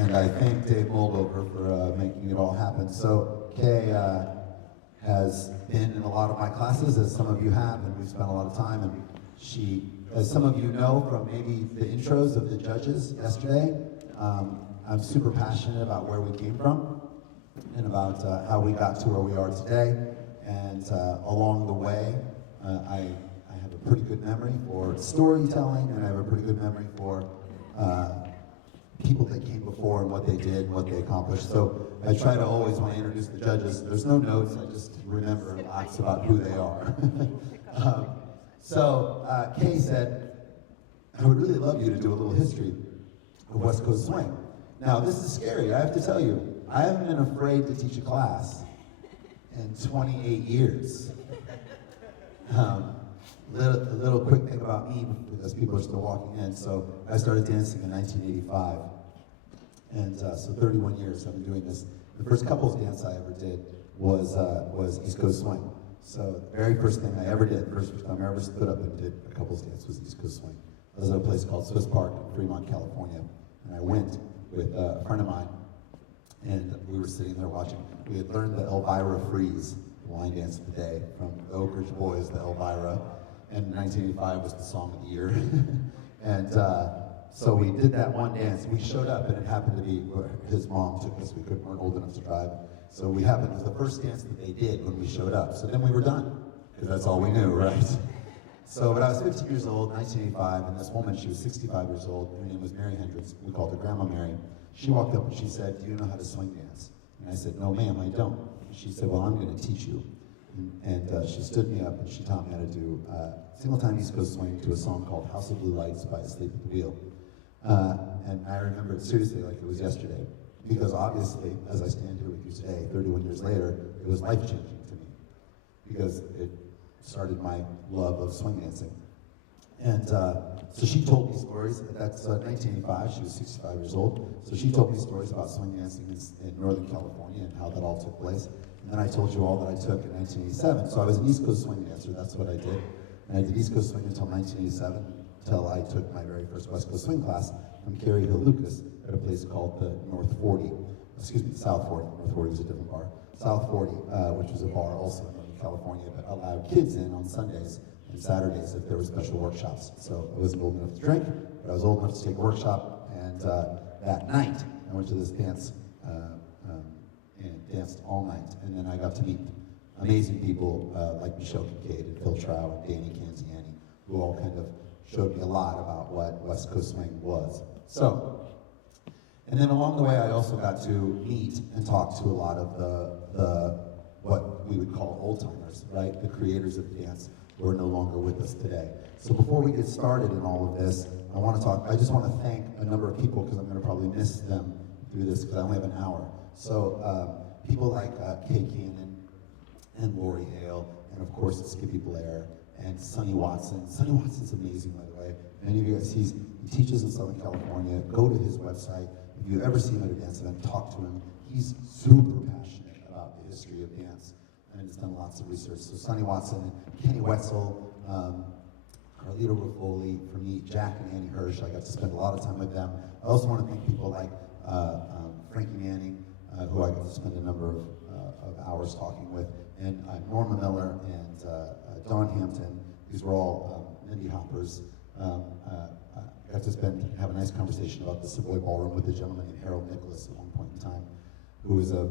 And I thank Dave Moldover for making it all happen. So Kay has been in a lot of my classes, as some of you have, and we've spent a lot of time. And she, as some of you know from maybe the intros of the judges yesterday, I'm super passionate about where we came from and about how we got to where we are today. And along the way, I have a pretty good memory for storytelling, and I have a pretty good memory for people that came before and what they did and what they accomplished. So I try to always, when I introduce the judges, there's no notes, I just remember lots about who they are. Kay said, I would really love you to do a little history of West Coast Swing. Now, this is scary, I have to tell you. I haven't been afraid to teach a class in 28 years. A little quick thing about me, because people are still walking in. So I started dancing in 1985. And so 31 years I've been doing this. The first couples dance I ever did was East Coast Swing. So the very first thing I ever did, first time I ever stood up and did a couples dance was East Coast Swing. I was at a place called Swiss Park in Fremont, California. And I went with a friend of mine, and we were sitting there watching. We had learned the Elvira Freeze, the line dance of the day, from the Oak Ridge Boys, the Elvira. And 1985 was the song of the year. And so we did that one dance. We showed up, and it happened to be, his mom took us, we weren't old enough to drive. So it was the first dance that they did when we showed up. So then we were done, because that's all we knew, right? So, but I was 15 years old, 1985, and this woman, she was 65 years old. Her name was Mary Hendricks. We called her Grandma Mary. She walked up and she said, "Do you know how to swing dance?" And I said, "No, ma'am, I don't." And she said, "Well, I'm going to teach you." And she stood me up and she taught me how to do single time East Coast Swing to a song called House of Blue Lights by Asleep at the Wheel. And I remember it seriously like it was yesterday, because obviously, as I stand here with you today, 31 years later, it was life-changing to me, because it started my love of swing dancing. And so she told me stories. That's 1985, she was 65 years old. So she told me stories about swing dancing in Northern California and how that all took place. And then I told you all that I took in 1987. So I was an East Coast swing dancer, that's what I did. And I did East Coast swing until 1987, until I took my very first West Coast swing class from Carrie Hill Lucas at a place called the South 40. North 40 was a different bar. South 40, which was a bar also in Northern California, but allowed kids in on Sundays and Saturdays if there were special workshops. So I wasn't old enough to drink, but I was old enough to take a workshop. And that night, I went to this dance and danced all night. And then I got to meet amazing people like Michelle Kincaid and Phil Trow and Danny Canziani, who all kind of showed me a lot about what West Coast Swing was. So, and then along the way, I also got to meet and talk to a lot of the what we would call old timers, right? The creators of the dance who are no longer with us today. So before we get started in all of this, I just want to thank a number of people, because I'm going to probably miss them through this, because I only have an hour. So people like Kay Cannon and Lori Hale, and of course Skippy Blair and Sonny Watson. Sonny Watson's amazing, by the way. Many of you guys, he teaches in Southern California. Go to his website. If you've ever seen him at a dance event, talk to him. He's super passionate about the history of dance and has done lots of research. So Sonny Watson, Kenny Wetzel, Carlito Ruffoli, for me, Jack and Annie Hirsch. I got to spend a lot of time with them. I also want to thank people like Frankie Manning, who I got to spend a number of hours talking with, and Norma Miller and Don Hampton. These were all Lindy Hoppers. I got to have a nice conversation about the Savoy Ballroom with a gentleman named Harold Nicholas at one point in time, who was a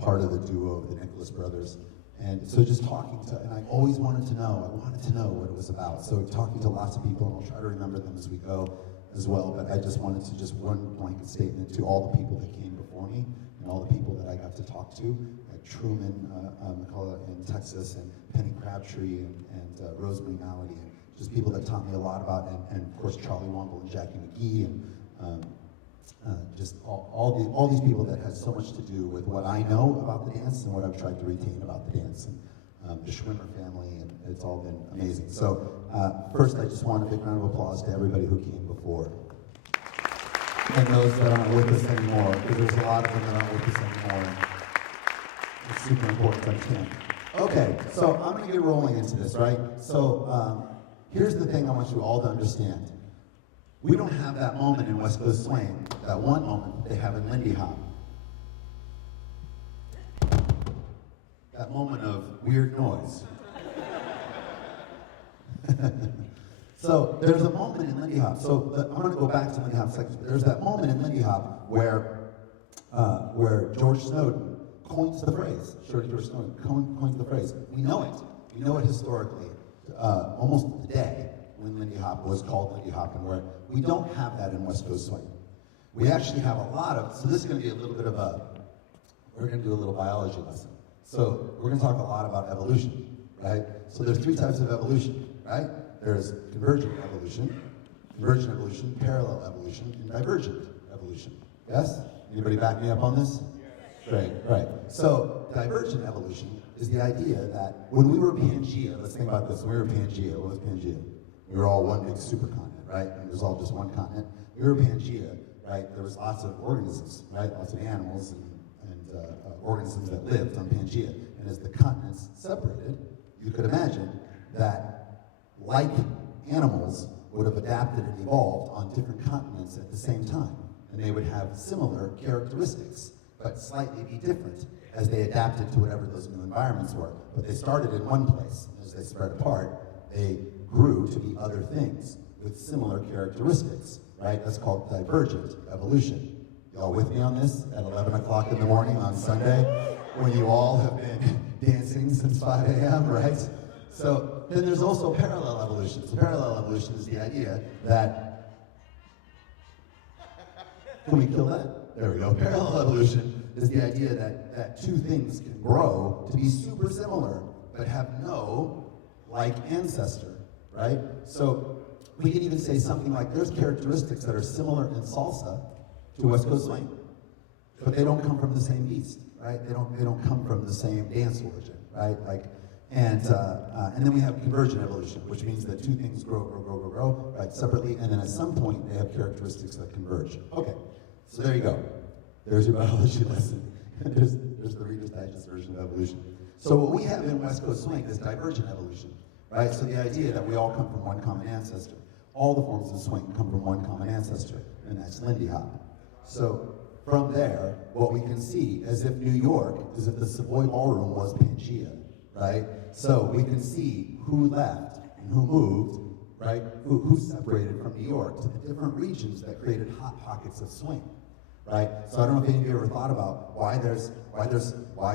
part of the duo of the Nicholas brothers. And so just and I always wanted to know what it was about. So talking to lots of people, and I'll try to remember them as we go as well, but I just wanted to one blanket statement to all the people that came before me, and all the people that I got to talk to, like Truman McCullough in Texas, and Penny Crabtree, and Rosemary Malady, and just people that taught me a lot about, and of course Charlie Womble and Jackie McGee, and just all these people that had so much to do with what I know about the dance and what I've tried to retain about the dance, and the Schwimmer family, and it's all been amazing. So first, I just want a big round of applause to everybody who came before, and those that aren't with us anymore, because there's a lot of them that aren't with us anymore. It's super important to understand. Okay, so I'm going to get rolling into this, right? So here's the thing I want you all to understand. We don't have that moment in West Coast Swing, that one moment they have in Lindy Hop. That moment of weird noise. So there's a moment in Lindy Hop. So I'm going to go back to Lindy Hop section. There's that moment in Lindy Hop where George Snowden coins the phrase. Shorty George Snowden coins the phrase. We know it. We know it historically, almost today, when Lindy Hop was called Lindy Hop, and where we don't have that in West Coast Swing. We actually have a lot of. So this is going to be a little bit of we're going to do a little biology lesson. So we're going to talk a lot about evolution, right? So there's 3 types of evolution, right? There's convergent evolution, parallel evolution, and divergent evolution. Yes? Anybody back me up on this? Great, right. So divergent evolution is the idea that when we were Pangea, let's think about this. When we were Pangea, what was Pangea? We were all one big supercontinent, right? And it was all just one continent. We were Pangea, right? There was lots of organisms, right? Lots of animals and organisms that lived on Pangea. And as the continents separated, you could imagine that like animals would have adapted and evolved on different continents at the same time. And they would have similar characteristics, but slightly be different as they adapted to whatever those new environments were. But they started in one place. As they spread apart, they grew to be other things with similar characteristics, right? That's called divergent evolution. Y'all with me on this at 11 o'clock in the morning on Sunday, when you all have been dancing since 5 a.m., right? So then there's also parallel evolution. So parallel evolution is the idea that, can we kill that? There we go. Parallel evolution is the idea that 2 things can grow to be super similar, but have no like ancestor, right? So we can even say something like there's characteristics that are similar in salsa to West Coast Swing, but they don't come from the same beast, right? They don't come from the same dance origin, right? And then we have convergent evolution, which means that 2 things grow, right, separately, and then at some point they have characteristics that converge. Okay, so there you go. There's your biology lesson. there's the Reader's Digest version of evolution. So what we have in West Coast Swing is divergent evolution, right? So the idea that we all come from one common ancestor. All the forms of swing come from one common ancestor, and that's Lindy Hop. So from there, what we can see is if New York, is if the Savoy Ballroom was Pangea, right? So we can see who left and who moved, right? Who separated from New York to the different regions that created hot pockets of swing, right? So I don't know if any of you ever thought about why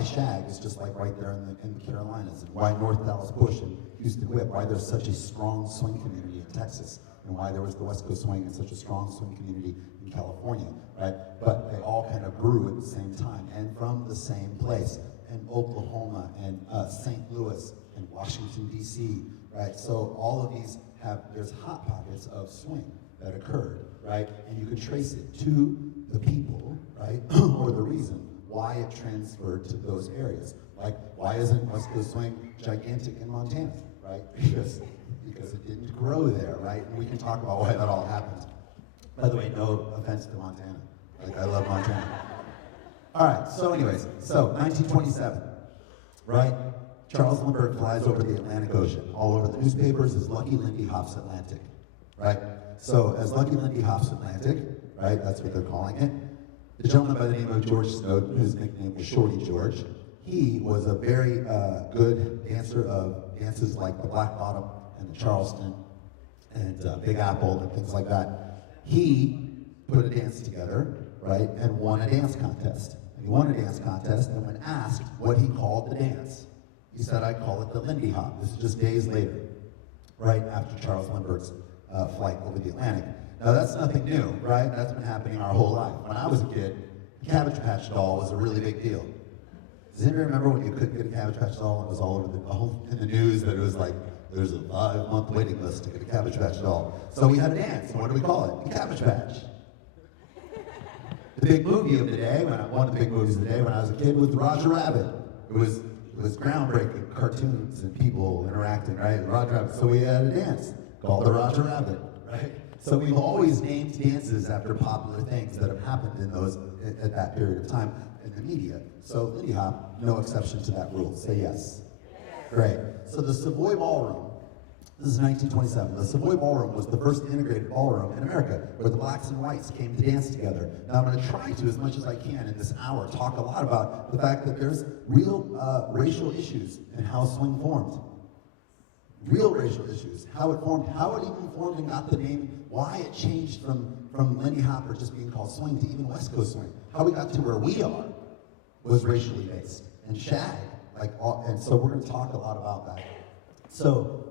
Shag is just like right there in the Carolinas, and why North Dallas Bush and Houston Whip, why there's such a strong swing community in Texas, and why there was the West Coast Swing and such a strong swing community in California, right? But they all kind of grew at the same time and from the same place, in Oklahoma and St. Louis and Washington, D.C., right? So all of these there's hot pockets of swing that occurred, right? And you can trace it to the people, right? Or the reason why it transferred to those areas. Like, why isn't West Coast Swing gigantic in Montana, right? Because it didn't grow there, right? And we can talk about why that all happened. By the way, no offense to Montana. Like, I love Montana. All right, so anyways, 1927, right? Charles Lindbergh flies over the Atlantic Ocean. All over the newspapers is Lucky Lindy Hop's Atlantic, right? So as Lucky Lindy Hop's Atlantic, right, that's what they're calling it, the gentleman by the name of George Snowden, whose nickname was Shorty George, he was a very good dancer of dances like the Black Bottom and the Charleston and Big Apple and things like that. He put a dance together, right, and won a dance contest. And he won a dance contest, and when asked what he called the dance, he said, I call it the Lindy Hop. This is just days later, right after Charles Lindbergh's flight over the Atlantic. Now that's nothing new, right? That's been happening our whole life. When I was a kid, the Cabbage Patch doll was a really big deal. Does anybody remember when you couldn't get a Cabbage Patch doll and it was all over in the news that it was like, there's a 5-month waiting list to get a Cabbage Patch doll. So we had a dance, and what do we call it? The Cabbage Patch. The big movie of the day, one of the big movies of the day when I was a kid was Roger Rabbit. It was groundbreaking, cartoons and people interacting, right? Roger Rabbit. So we had a dance called the Roger Rabbit, right? So we've always named dances after popular things that have happened at that period of time in the media. So Lindy Hop, no exception to that rule. Say yes. Great. So the Savoy Ballroom This is 1927. The Savoy Ballroom was the first integrated ballroom in America where the blacks and whites came to dance together. Now I'm going to try to, as much as I can in this hour, talk a lot about the fact that there's real racial issues in how swing formed. Real racial issues. How it formed, how it even formed and got the name, why it changed from Lindy Hop or just being called swing to even West Coast swing. How we got to where we are was racially based. And shag, and so we're going to talk a lot about that. So,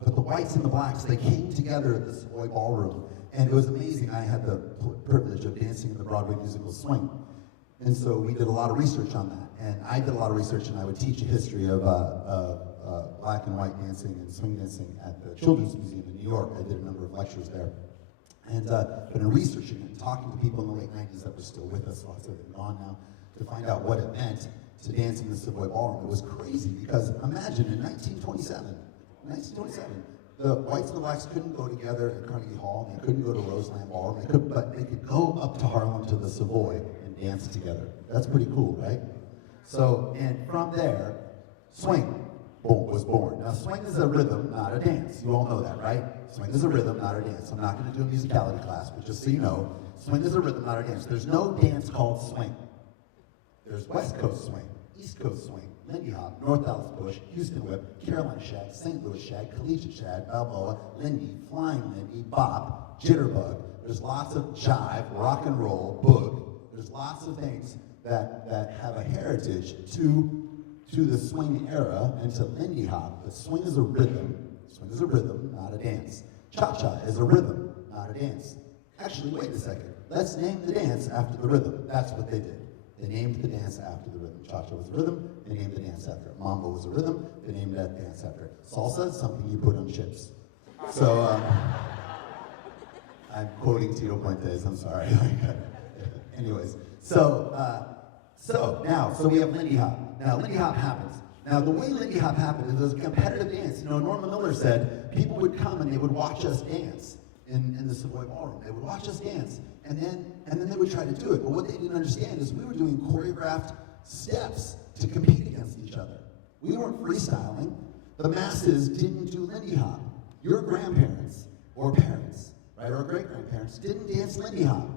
but the whites and the blacks, they came together at the Savoy Ballroom, and it was amazing. I had the privilege of dancing in the Broadway musical Swing, and so we did a lot of research on that. And I did a lot of research, and I would teach a history of black and white dancing and swing dancing at the Children's Museum in New York. I did a number of lectures there. And but in researching and talking to people in the late 90s that were still with us, lots of them gone now, to find out what it meant to dance in the Savoy Ballroom, it was crazy because imagine in 1927, the whites and the blacks couldn't go together at Carnegie Hall, and they couldn't go to Roseland Ballroom, but they could go up to Harlem to the Savoy and dance together. That's pretty cool, right? So, and from there, swing was born. Now, swing is a rhythm, not a dance. You all know that, right? Swing is a rhythm, not a dance. I'm not going to do a musicality class, but just so you know, swing is a rhythm, not a dance. There's no dance called swing. There's West Coast swing, East Coast swing, Lindy Hop, North Dallas Bush, Houston Whip, Carolina Shag, St. Louis Shag, Collegiate Shag, Balboa, Lindy, Flying Lindy, Bop, Jitterbug. There's lots of jive, rock and roll, boog. There's lots of things that have a heritage to the swing era and to Lindy Hop. But swing is a rhythm. Swing is a rhythm, not a dance. Cha-cha is a rhythm, not a dance. Actually, wait a second. Let's name the dance after the rhythm. That's what they did. They named the dance after the rhythm. Cha-cha was a rhythm, they named the dance after it. Mambo was a rhythm, they named that dance after it. Salsa is something you put on chips. So, I'm quoting Tito Puentes, I'm sorry. Anyways, so we have Lindy Hop. Now, Lindy Hop happens. Now, the way Lindy Hop happened is it was a competitive dance. You know, Norma Miller said people would come and they would watch us dance in the Savoy Ballroom. They would watch us dance. And then they would try to do it. But what they didn't understand is we were doing choreographed steps to compete against each other. We weren't freestyling. The masses didn't do Lindy Hop. Your grandparents or parents, right, or great-grandparents didn't dance Lindy Hop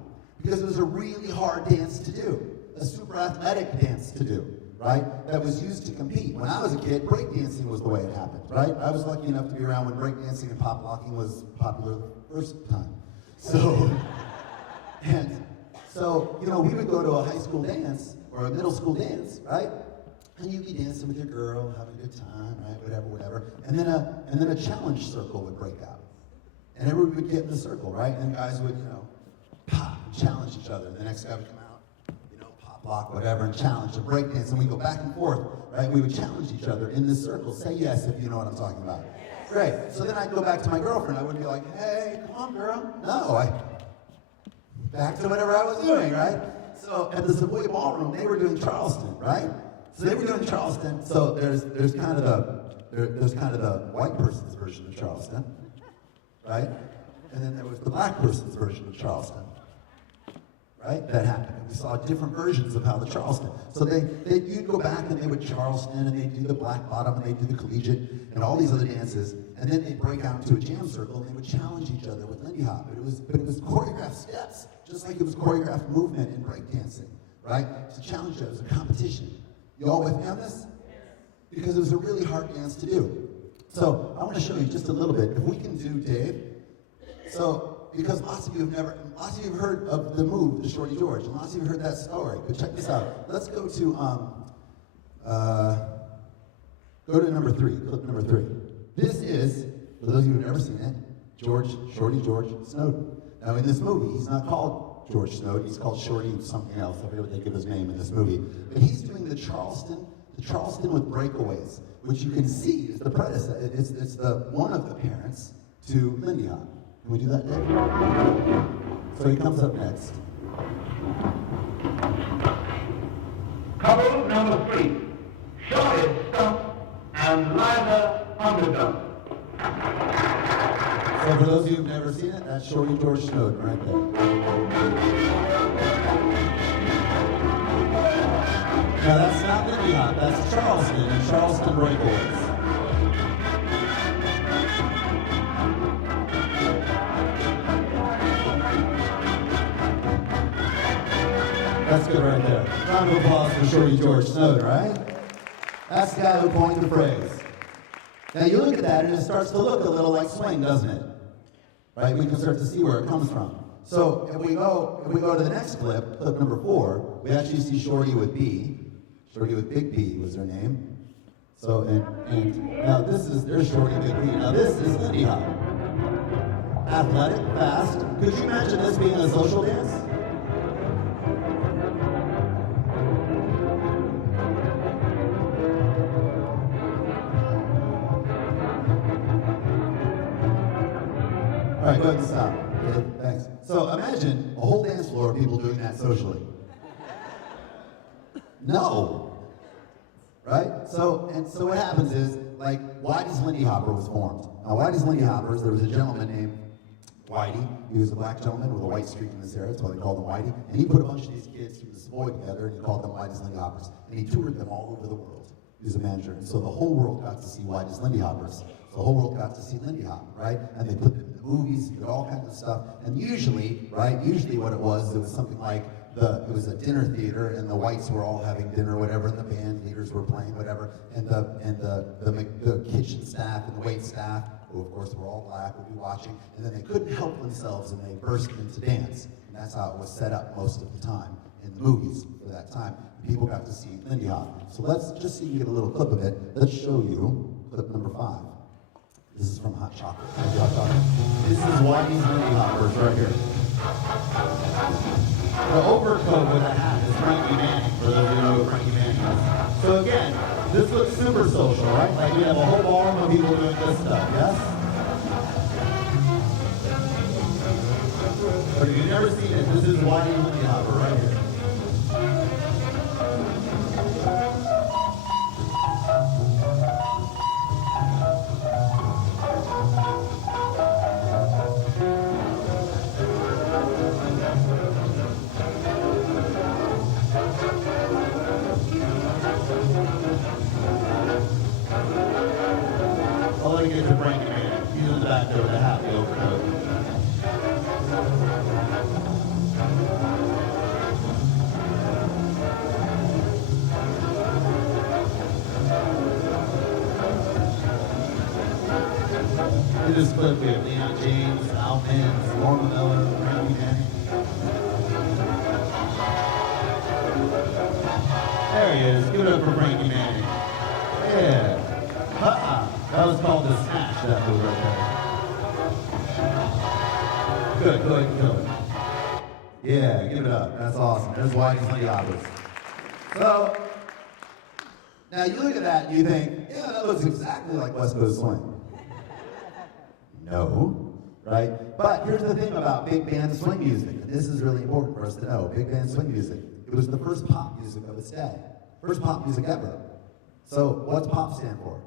because it was a really hard dance to do, a super athletic dance to do, right, that was used to compete. When I was a kid, breakdancing was the way it happened, right? I was lucky enough to be around when breakdancing and pop locking was popular the first time. So, you know, we would go to a high school dance or a middle school dance, right? And you'd be dancing with your girl, having a good time, right? Whatever. And then a challenge circle would break out. And everyone would get in the circle, right? And guys would, you know, pop and challenge each other. And the next guy would come out, you know, pop, lock, whatever, and challenge and break dance. And we go back and forth, right? We would challenge each other in this circle. Say yes if you know what I'm talking about. Great. So then I'd go back to my girlfriend. I wouldn't be like, hey, come on, girl. No, back to whatever I was doing, right? So at the Savoy Ballroom, they were doing Charleston, right? So they were doing Charleston. So there's kind of the white person's version of Charleston, right? And then there was the black person's version of Charleston, right? That happened. And we saw different versions of how the Charleston. So you'd go back and they would Charleston and they'd do the black bottom and they'd do the collegiate and all these other dances. And then they'd break out into a jam circle and they would challenge each other with Lindy Hop. But it was choreographed steps, just like it was choreographed movement in breakdancing, right? To challenge each other. It was a competition. You all with me on this? Because it was a really hard dance to do. So I want to show you just a little bit. If we can do Dave. So, because lots of you have heard of the move, the Shorty George, and lots of you have heard that story. But check this out. Let's go to number 3, clip number 3. This is, for those of you who've never seen it, Shorty George Snowden. Now in this movie, he's not called George Snowden, he's called Shorty something else. I forget what they give his name in this movie. But he's doing the Charleston with breakaways, which you can see is the predecessor. It's the one of the parents to Lindy Hop. Can we do that, Dave? So he comes up next. Couple number 3, Shorty Stump and Liza Underdone. So for those of you who've never seen it, that's Shorty George Snowden right there. Now that's not Lindy Hop, that's Charleston and Charleston breakaways. That's good right there. Round of applause for Shorty George Snowden, right? That's the guy who coined the phrase. Now you look at that and it starts to look a little like swing, doesn't it? Right? We can start to see where it comes from. So if we go to the next clip, clip number 4, we actually see Shorty with B. Shorty with Big P was her name. So and now there's Shorty Big P. Now this is Lindy Hop. Athletic, fast. Could you imagine this being a social dance? All right, go ahead and stop. Okay, thanks. So imagine a whole dance floor of people doing that socially. No. Right? So what happens is, like, Whitey's Lindy Hopper was formed. Now, Whitey's Lindy Hoppers, there was a gentleman named Whitey. He was a black gentleman with a white streak in his hair. That's why they called him Whitey. And he put a bunch of these kids from the Savoy together, and he called them Whitey's Lindy Hoppers. And he toured them all over the world. He was a manager. And so the whole world got to see Whitey's Lindy Hoppers. So the whole world got to see Lindy Hop, right? And they put them in the movies, did all kinds of stuff. And usually, right, what it was something like it was a dinner theater, and the whites were all having dinner, whatever, and the band leaders were playing, whatever, and the kitchen staff and the wait staff, who of course were all black, would be watching, and then they couldn't help themselves, and they burst into dance. And that's how it was set up most of the time in the movies for that time. People got to see Lindy Hop. So let's just so you can get a little clip of it. Let's show you clip number 5. This is from Hot Chocolate. This is Whitey's Lindy Hoppers right here. The overcoat with a hat is Frankie Manning, for those of you who know who Frankie Manning is. So again, this looks super social, right? Like we have a whole ballroom of people doing this stuff, yes? But if you've never seen it, this is Whitey's Lindy Hopper right here. I'll let you get to Frankie Manning. He's in the back there with a hat, the overcoat. In this clip, we have Leon James, Al Pence, Norma Miller, Frankie Manning. There he is. Give it up for Frankie Manning. Yeah. That was called the snatch, that move right there. Good, go ahead and kill it. Yeah, give it up. That's awesome. There's Whitey's Lindy Hoppers. So, now you look at that and you think, yeah, that looks exactly like West Coast Swing. No, right? But here's the thing about big band swing music, and this is really important for us to know. Big band swing music, it was the first pop music of its day. First pop music ever. So what's pop stand for?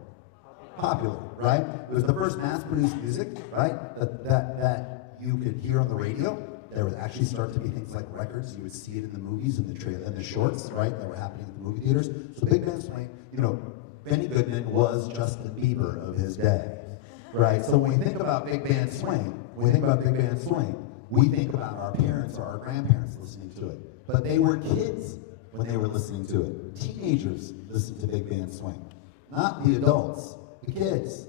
Popular, right? It was the first mass-produced music, right? That you could hear on the radio. There would actually start to be things like records. You would see it in the movies and the shorts, right? That were happening at the movie theaters. So big band swing, Benny Goodman was Justin Bieber of his day, right? So when we think about big band swing, we think about our parents or our grandparents listening to it. But they were kids when they were listening to it. Teenagers listened to big band swing, not the adults. The kids,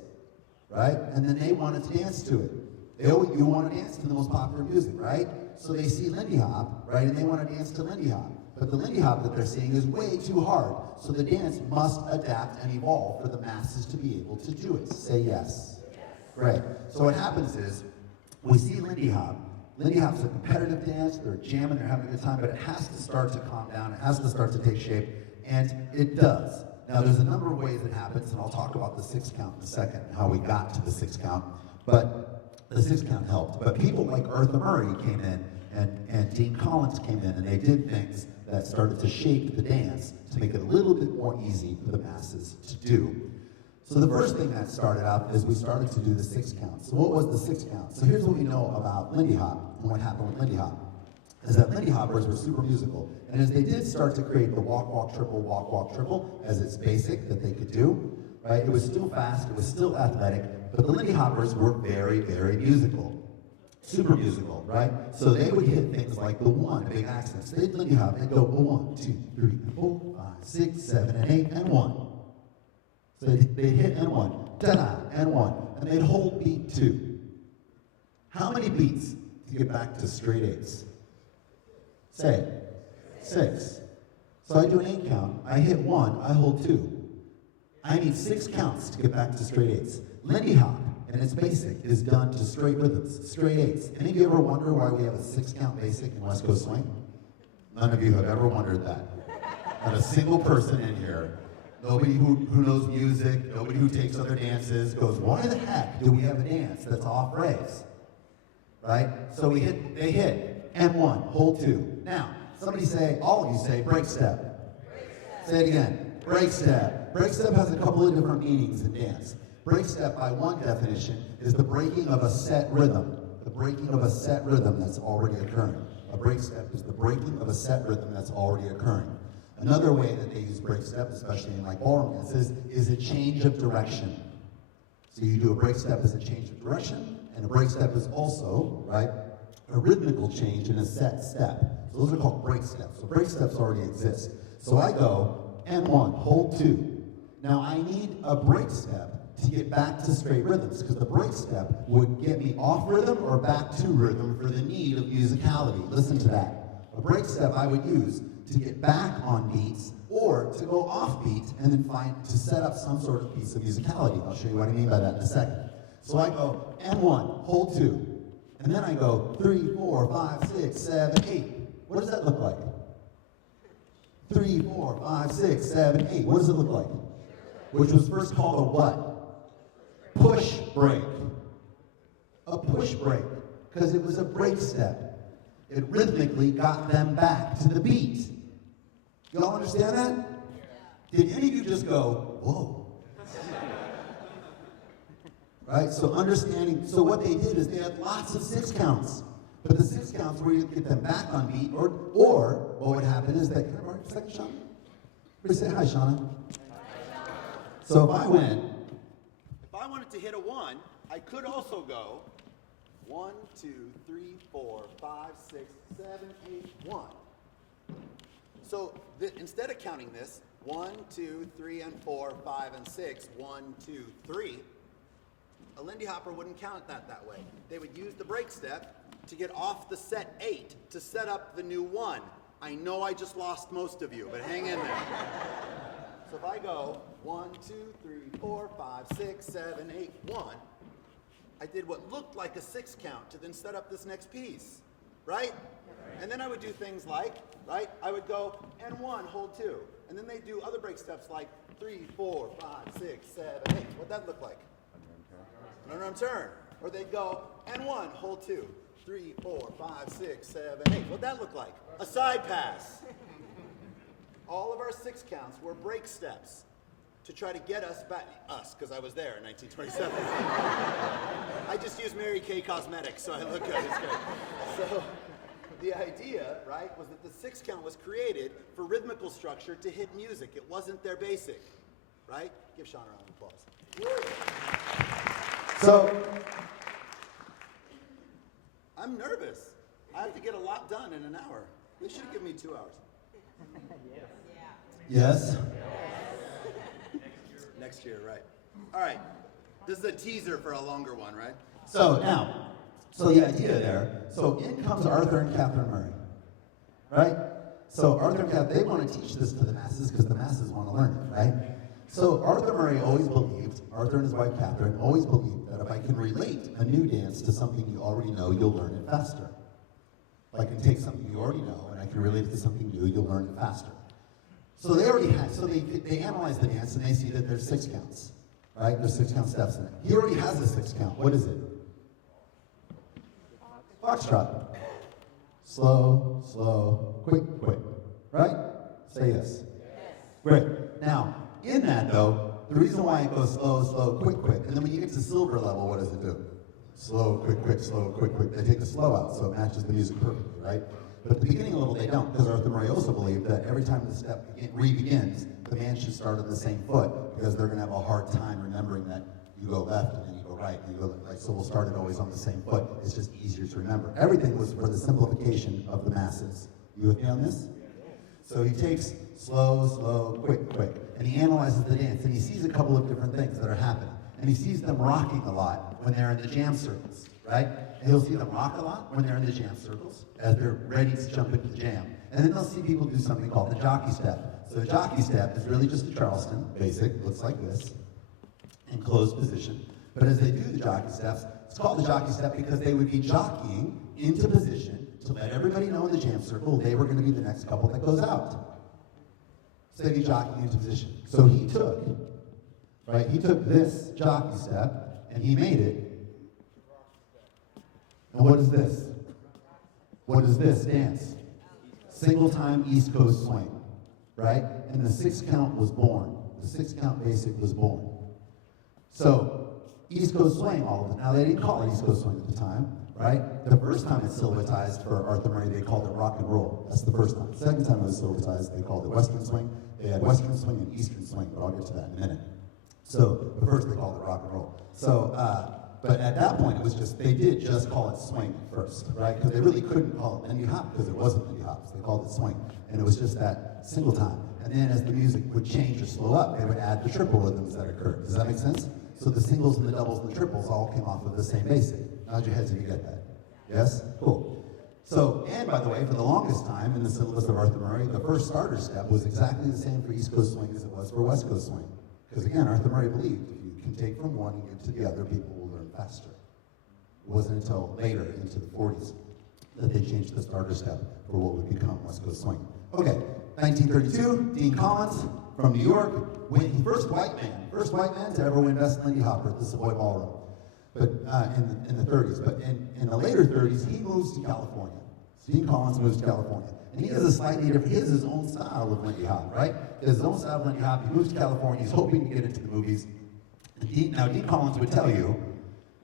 right? And then they wanted to dance to it. You want to dance to the most popular music, right? So they see Lindy Hop, right? And they want to dance to Lindy Hop. But the Lindy Hop that they're seeing is way too hard. So the dance must adapt and evolve for the masses to be able to do it. Say yes. Great. So what happens is, we see Lindy Hop. Lindy Hop's a competitive dance. They're jamming, they're having a good time, but it has to start to calm down. It has to start to take shape. And it does. Now, there's a number of ways it happens, and I'll talk about the 6 count in a second, how we got to the 6 count. But the 6 count helped. But people like Eartha Murray came in, and Dean Collins came in, and they did things that started to shape the dance to make it a little bit more easy for the masses to do. So the first thing that started out is we started to do the 6 count. So what was the 6 count? So here's what we know about Lindy Hop and what happened with Lindy Hop. Is that Lindy Hoppers were super musical. And as they did start to create the walk, walk, triple, as it's basic that they could do, right? It was still fast, it was still athletic, but the Lindy Hoppers were very, very musical. super musical, right? So they would hit things like the one, big accents. They'd Lindy Hop, they'd go 1, 2, 3, 4, 5, 6, 7, and 8, and 1. So they'd hit and 1, da-da, and 1, and they'd hold beat 2. How many beats to get back to straight 8s? Say it. 6. So I do an 8 count, I hit 1, I hold 2. I need 6 counts to get back to straight 8s. Lindy Hop, and its basic, is done to straight rhythms, straight 8s. Any of you ever wonder why we have a 6 count basic in West Coast Swing? None of you have ever wondered that. Not a single person in here, nobody who knows music, nobody who takes other dances, goes, why the heck do we have a dance that's off raise? Right? So they hit, and 1, hold 2. Now, somebody say, all of you say, break step. Say it again, break step. Break step has a couple of different meanings in dance. Break step, by one definition, is the breaking of a set rhythm. The breaking of a set rhythm that's already occurring. A break step is the breaking of a set rhythm that's already occurring. Another way that they use break step, especially in like ballroom dances, is a change of direction. So you do a break step as a change of direction, and a break step is also, right, a rhythmical change in a set step. So those are called break steps. So break steps already exist. So I go, and 1, hold 2. Now I need a break step to get back to straight rhythms, because the break step would get me off rhythm or back to rhythm for the need of musicality. Listen to that. A break step I would use to get back on beats or to go off beat and then to set up some sort of piece of musicality. I'll show you what I mean by that in a second. So I go, and 1, hold 2. And then I go 3, 4, 5, 6, 7, 8. What does that look like? 3, 4, 5, 6, 7, 8. What does it look like? Which was first called a what? Push break. A push break, because it was a break step. It rhythmically got them back to the beat. Y'all understand that? Did any of you just go, whoa? Right, so understanding, so what they did is they had lots of 6 counts. But the 6 counts were to get them back on beat, or what would happen is that, can I borrow a second, Shauna? Everybody say hi, Shauna. So if I wanted to hit a 1, I could also go 1, 2, 3, 4, 5, 6, 7, 8, 1. So instead of counting this, 1, 2, 3, and 4, 5, and 6, 1, 2, 3, a Lindy Hopper wouldn't count that way. They would use the break step to get off the set 8 to set up the new 1. I know I just lost most of you, but hang in there. So if I go 1, 2, 3, 4, 5, 6, 7, 8, 1, I did what looked like a 6 count to then set up this next piece, right? And then I would do things like, right, I would go, and 1, hold 2. And then they do other break steps like 3, 4, 5, 6, 7, 8. What'd that look like? Unarmed turn. Or they'd go, and 1, hold 2. 3, 4, 5, 6, 7, 8. What'd that look like? A side pass. All of our 6 counts were break steps to try to get us back, because I was there in 1927. I just used Mary Kay Cosmetics, so I look good, it's great. So the idea, right, was that the 6 count was created for rhythmical structure to hit music. It wasn't their basic, right? Give Sean a round of applause. So, I'm nervous. I have to get a lot done in an hour. They should give me 2 hours. Yes? Next year, right. All right. This is a teaser for a longer one, right? So the idea there, so in comes Arthur and Catherine Murray, right? So Arthur and Catherine, they want to teach this to the masses because the masses want to learn it, right? So Arthur Murray always believed, Arthur and his wife Catherine always believed that if I can relate a new dance to something you already know, you'll learn it faster. If I can take something you already know and I can relate it to something new, you'll learn it faster. So they already had, so they analyze the dance and they see that there's 6 counts, right? There's 6 count steps in it. He already has a 6 count. What is it? Foxtrot. Slow, slow, quick, quick, right? Say yes. Great. Now, in that though, the reason why it goes slow, slow, quick, quick, and then when you get to silver level, what does it do? Slow, quick, quick, slow, quick, quick. They take the slow out, so it matches the music perfectly, right? But at the beginning level, they don't, because Arthur Murray also believed that every time the step re-begins, the man should start on the same foot, because they're going to have a hard time remembering that you go left and then you go go right, and you go like, so we'll start it always on the same foot. It's just easier to remember. Everything was for the simplification of the masses. You with me on this? So he takes slow, slow, quick, quick, and he analyzes the dance, and he sees a couple of different things that are happening. And he sees them rocking a lot when they're in the jam circles, right? And he'll see them rock a lot when they're in the jam circles, as they're ready to jump into the jam. And then they'll see people do something called the jockey step. So the jockey step is really just a Charleston, basic, looks like this, in closed position. But as they do the jockey steps, it's called the jockey step because they would be jockeying into position to let everybody know in the jam circle they were going to be the next couple that goes out. So they'd be jockeying into position. So he took this jockey step and he made it. And what is this? What is this dance? Single time East Coast swing, right? And the 6-count was born. The 6-count basic was born. So, East Coast swing, all of it. Now, they didn't call it East Coast swing at the time, right? The first time it's syllabatized for Arthur Murray, they called it rock and roll. That's the first time. The second time it was syllabatized, they called it Western swing. They had Western swing and Eastern swing, but I'll get to that in a minute. So, but first they called it rock and roll. So, but at that point, it was just, they did just call it swing first, right? Because they really couldn't call it Lindy Hop because it wasn't Lindy Hop, so they called it swing. And it was just that single time. And then as the music would change or slow up, they would add the triple rhythms that occurred. Does that make sense? So the singles and the doubles and the triples all came off of the same basic. Nod your heads if you get that. Yes? Cool. So, and by the way, for the longest time in the syllabus of Arthur Murray, the first starter step was exactly the same for East Coast swing as it was for West Coast swing. Because again, Arthur Murray believed if you can take from one and give to the other, people will learn faster. It wasn't until later, into the 40s, that they changed the starter step for what would become West Coast swing. Okay, 1932, Dean Collins from New York, first white man to ever win Best Lindy Hopper at the Savoy Ballroom, but in the 30s. But in the later 30s, he moves to California. So Dean Collins moves to California. And he has a slightly different, he has his own style of Lindy Hop, right? He has his own style of Lindy Hop. He moves to California. He's hoping to get into the movies. And Dean Collins would tell you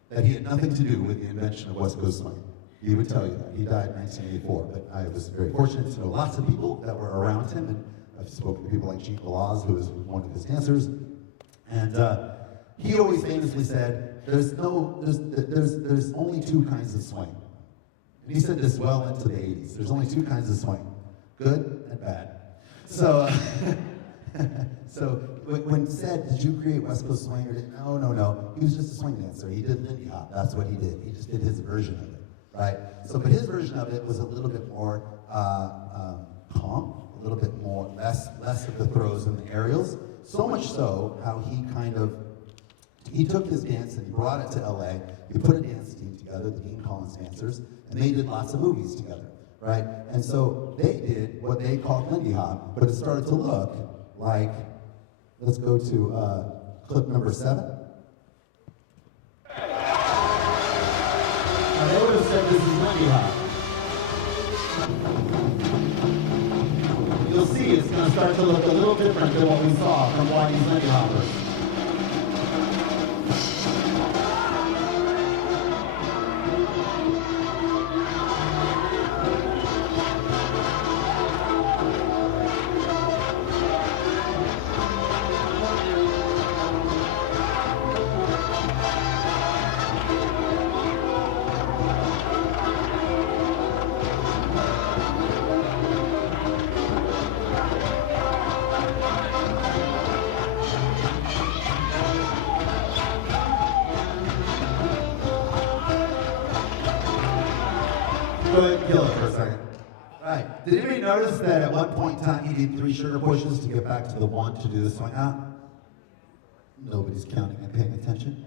that he had nothing to do with the invention of West Coast swing. He would tell you that. He died in 1984. But I was very fortunate to know lots of people that were around him. And I've spoken to people like Gene Galaz, who was one of his dancers. And he always famously said, there's only two kinds of swing. And he said this well into the 80s. There's only two kinds of swing, good and bad. So, so when said, did you create West Coast swing? Or no. He was just a swing dancer. He did Lindy Hop. That's what he did. He just did his version of it, right? So, but his version of it was a little bit more calm, a little bit more, less of the throws and the aerials. So much so, how he took his dance and he brought it to LA. He put a dance team together, the Dean Collins dancers, and they did lots of movies together, right? And so they did what they called Lindy Hop, but it started to look like, let's go to clip number 7. Now they would have said this is Lindy Hop. You'll see it's going to start to look a little different than what we saw from Whitey's Lindy Hoppers. Go ahead and kill it for a second. Right. Did anybody notice that at one point in time he did 3 sugar pushes to get back to the 1 to do the swing out? Nobody's counting and paying attention.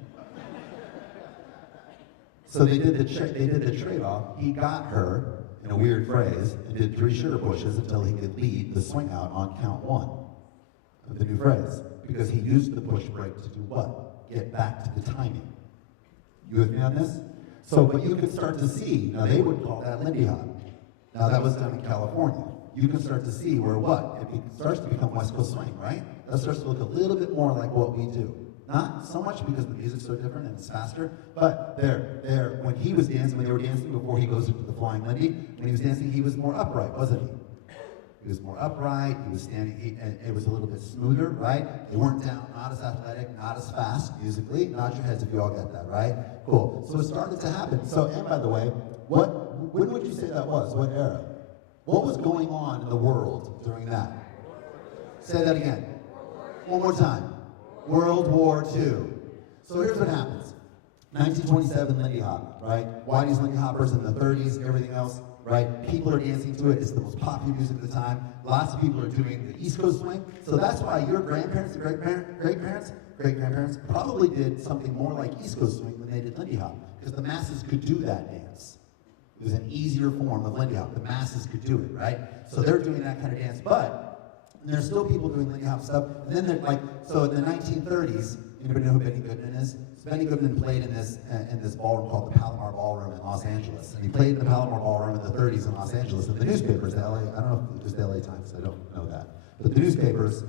So they did the trade-off. He got her in a weird phrase and did 3 sugar pushes until he could lead the swing out on count 1 of the new phrase. Because he used the push break to do what? Get back to the timing. You with me on this? So, but you can start to see, now they would call that Lindy Hop. Now that was done in California. You can start to see where what? It starts to become West Coast swing, right? That starts to look a little bit more like what we do. Not so much because the music's so different and it's faster, but when he was dancing, when they were dancing before he goes into the Flying Lindy, when he was dancing, he was more upright, wasn't he? He was more upright. He was standing, and it was a little bit smoother, right? They weren't down, not as athletic, not as fast musically. Nod your heads if you all get that, right? Cool. So it started to happen. So, and by the way, when would you say that was? What era? What was going on in the world during that? Say that again. One more time. World War II. So here's what happens. 1927, Lindy Hop, right? Whitey's Lindy Hoppers in the 30s, everything else, right? People are dancing to it. It's the most popular music at the time. Lots of people are doing the East Coast swing. So that's why your grandparents, great-grandparents probably did something more like East Coast swing than they did Lindy Hop, because the masses could do that dance. It was an easier form of Lindy Hop. The masses could do it, right? So they're doing that kind of dance, but there's still people doing Lindy Hop stuff. And then they're like, so in the 1930s, anybody know who Benny Goodman is? So Benny Goodman played in this ballroom called the Palomar Ballroom in Los Angeles. And he played in the Palomar Ballroom in the 30s in Los Angeles. And the newspapers, the LA, I don't know if it was the LA Times, I don't know that. But the newspapers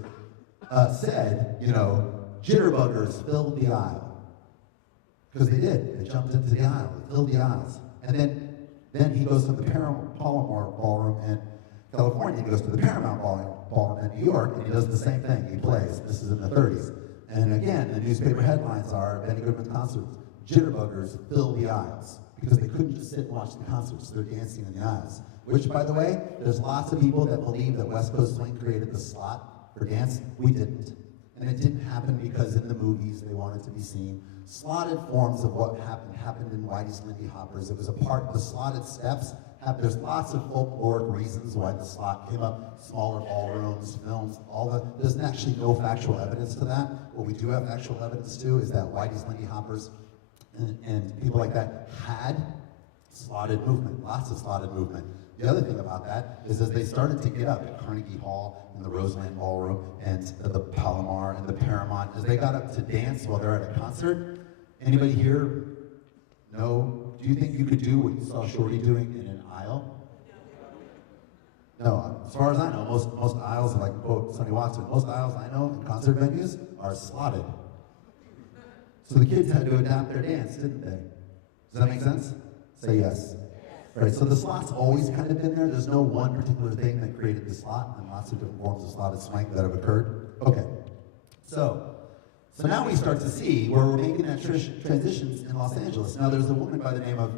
said, you know, jitterbuggers filled the aisle. Because they did. They jumped into the aisle, they filled the aisles. And then he goes to the Palomar Ballroom in California, he goes to the Paramount Ballroom in New York, and he does the same thing. He plays. This is in the 30s. And again, the newspaper headlines are, Benny Goodman concerts, jitterbuggers fill the aisles. Because they couldn't just sit and watch the concerts, they're dancing in the aisles. Which, by the way, there's lots of people that believe that West Coast Swing created the slot for dance. We didn't. And it didn't happen because in the movies they wanted to be seen. Slotted forms of what happened in Whitey's Lindy Hoppers. It was a part, the slotted steps. There's lots of folkloric reasons why the slot came up. Smaller ballrooms, films, there's actually no factual evidence to that. What we do have actual evidence to is that Whitey's Lindy Hoppers and people like that had slotted movement, lots of slotted movement. The other thing about that is as they started to get up at Carnegie Hall and the Roseland Ballroom and the Palomar and the Paramount, as they got up to dance while they're at a concert, anybody here know? Do you think you could do what you saw Shorty doing in an aisle? No, as far as I know, most aisles, like quote Sonny Watson, most aisles I know in concert venues are slotted. So the kids had to adapt their dance, didn't they? Does that make sense? Say yes. Right, so the slot's always kind of been there. There's no one particular thing that created the slot, and lots of different forms of slotted swing that have occurred. Okay, so now we start to see where we're making that transitions in Los Angeles. Now there's a woman by the name of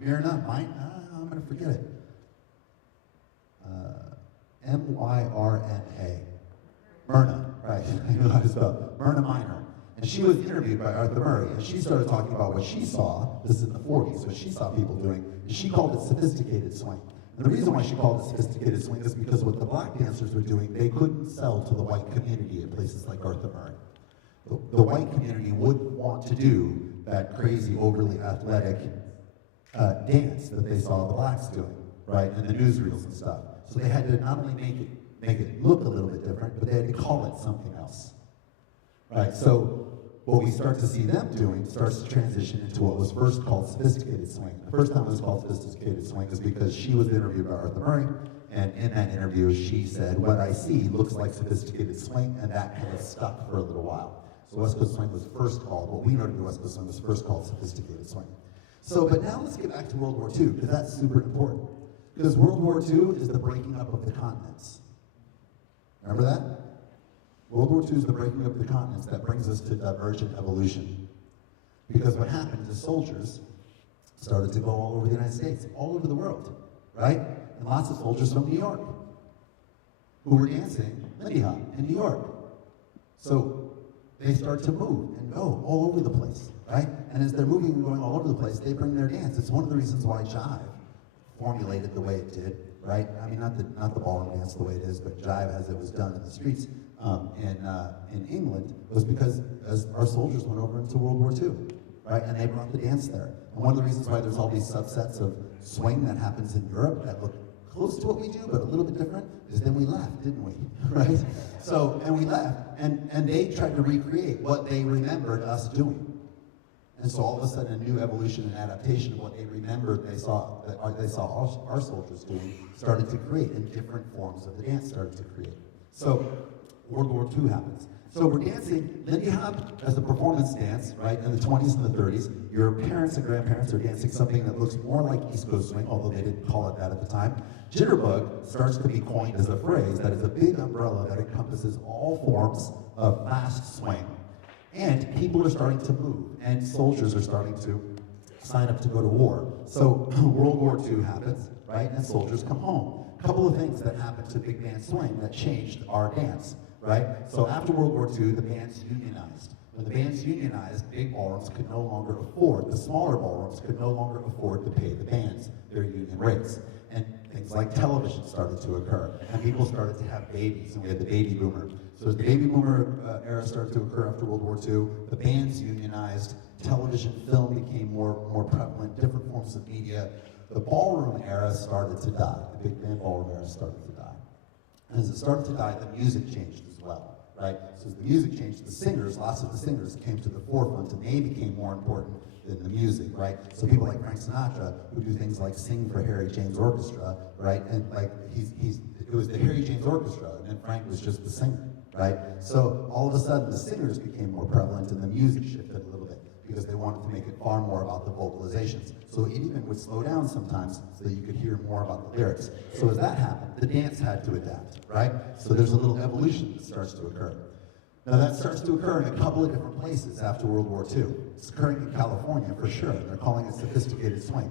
Myrna, I'm going to forget it. Myrna. Myrna, right? You know how to spell Myrna Minor. And she was interviewed by Arthur Murray, and she started talking about what she saw. This is in the 40s, what she saw people doing, and she called it sophisticated swing. And the reason why she called it sophisticated swing is because what the black dancers were doing, they couldn't sell to the white community at places like Arthur Murray. The white community wouldn't want to do that crazy, overly athletic dance that they saw the blacks doing, right, in the newsreels and stuff. So they had to not only make it look a little bit different, but they had to call it something else, right? So what we start to see them doing starts to transition into what was first called sophisticated swing. The first time it was called sophisticated swing is because she was interviewed by Arthur Murray, and in that interview she said, what I see looks like sophisticated swing, and that kind of stuck for a little while. So West Coast swing was first called, what we know to be West Coast swing was first called sophisticated swing. So, but now let's get back to World War II, because that's super important. Because World War II is the breaking up of the continents. Remember that? World War II is the breaking up of the continents that brings us to divergent evolution. Because what happened is soldiers started to go all over the United States, all over the world, right? And lots of soldiers from New York who were dancing Lindy Hop in New York. So they start to move and go all over the place, right? And as they're moving and going all over the place, they bring their dance. It's one of the reasons why jive formulated the way it did, right? I mean, not the ballroom dance the way it is, but jive as it was done in the streets in England was because as our soldiers went over into World War II, right? And they brought the dance there. And one of the reasons why there's all these subsets of swing that happens in Europe that look close to what we do, but a little bit different, is then we left, didn't we? Right? So, and we left, and they tried to recreate what they remembered us doing. And so all of a sudden, a new evolution and adaptation of what they remembered they saw our soldiers doing started to create, and different forms of the dance started to create. So World War II happens. So we're dancing Lindy Hop as a performance dance, right, in the 20s and the 30s. Your parents and grandparents are dancing something that looks more like East Coast swing, although they didn't call it that at the time. Jitterbug starts to be coined as a phrase that is a big umbrella that encompasses all forms of fast swing. And people are starting to move, and soldiers are starting to sign up to go to war. So World War II happens, right, and soldiers come home. A couple of things that happened to big band swing that changed our dance, right? So after World War II, the bands unionized. When the bands unionized, big ballrooms could no longer afford, the smaller ballrooms could no longer afford to pay the bands their union rates. And things like television started to occur, and people started to have babies, and we had the baby boomer. So as the baby boomer era started to occur after World War II, the bands unionized, television, film became more prevalent, different forms of media. The ballroom era started to die. The big band ballroom era started to die. And as it started to die, the music changed as well, right? So as the music changed, the singers, lots of the singers came to the forefront, and they became more important than the music, right? So people like Frank Sinatra, who do things like sing for Harry James Orchestra, right? And like it was the Harry James Orchestra, and then Frank was just the singer, right? So all of a sudden, the singers became more prevalent, and the music shifted a little bit, because they wanted to make it far more about the vocalizations. So it even would slow down sometimes so that you could hear more about the lyrics. So as that happened, the dance had to adapt, right? So there's a little evolution that starts to occur. Now that starts to occur in a couple of different places after World War II. It's occurring in California for sure. They're calling it sophisticated swing.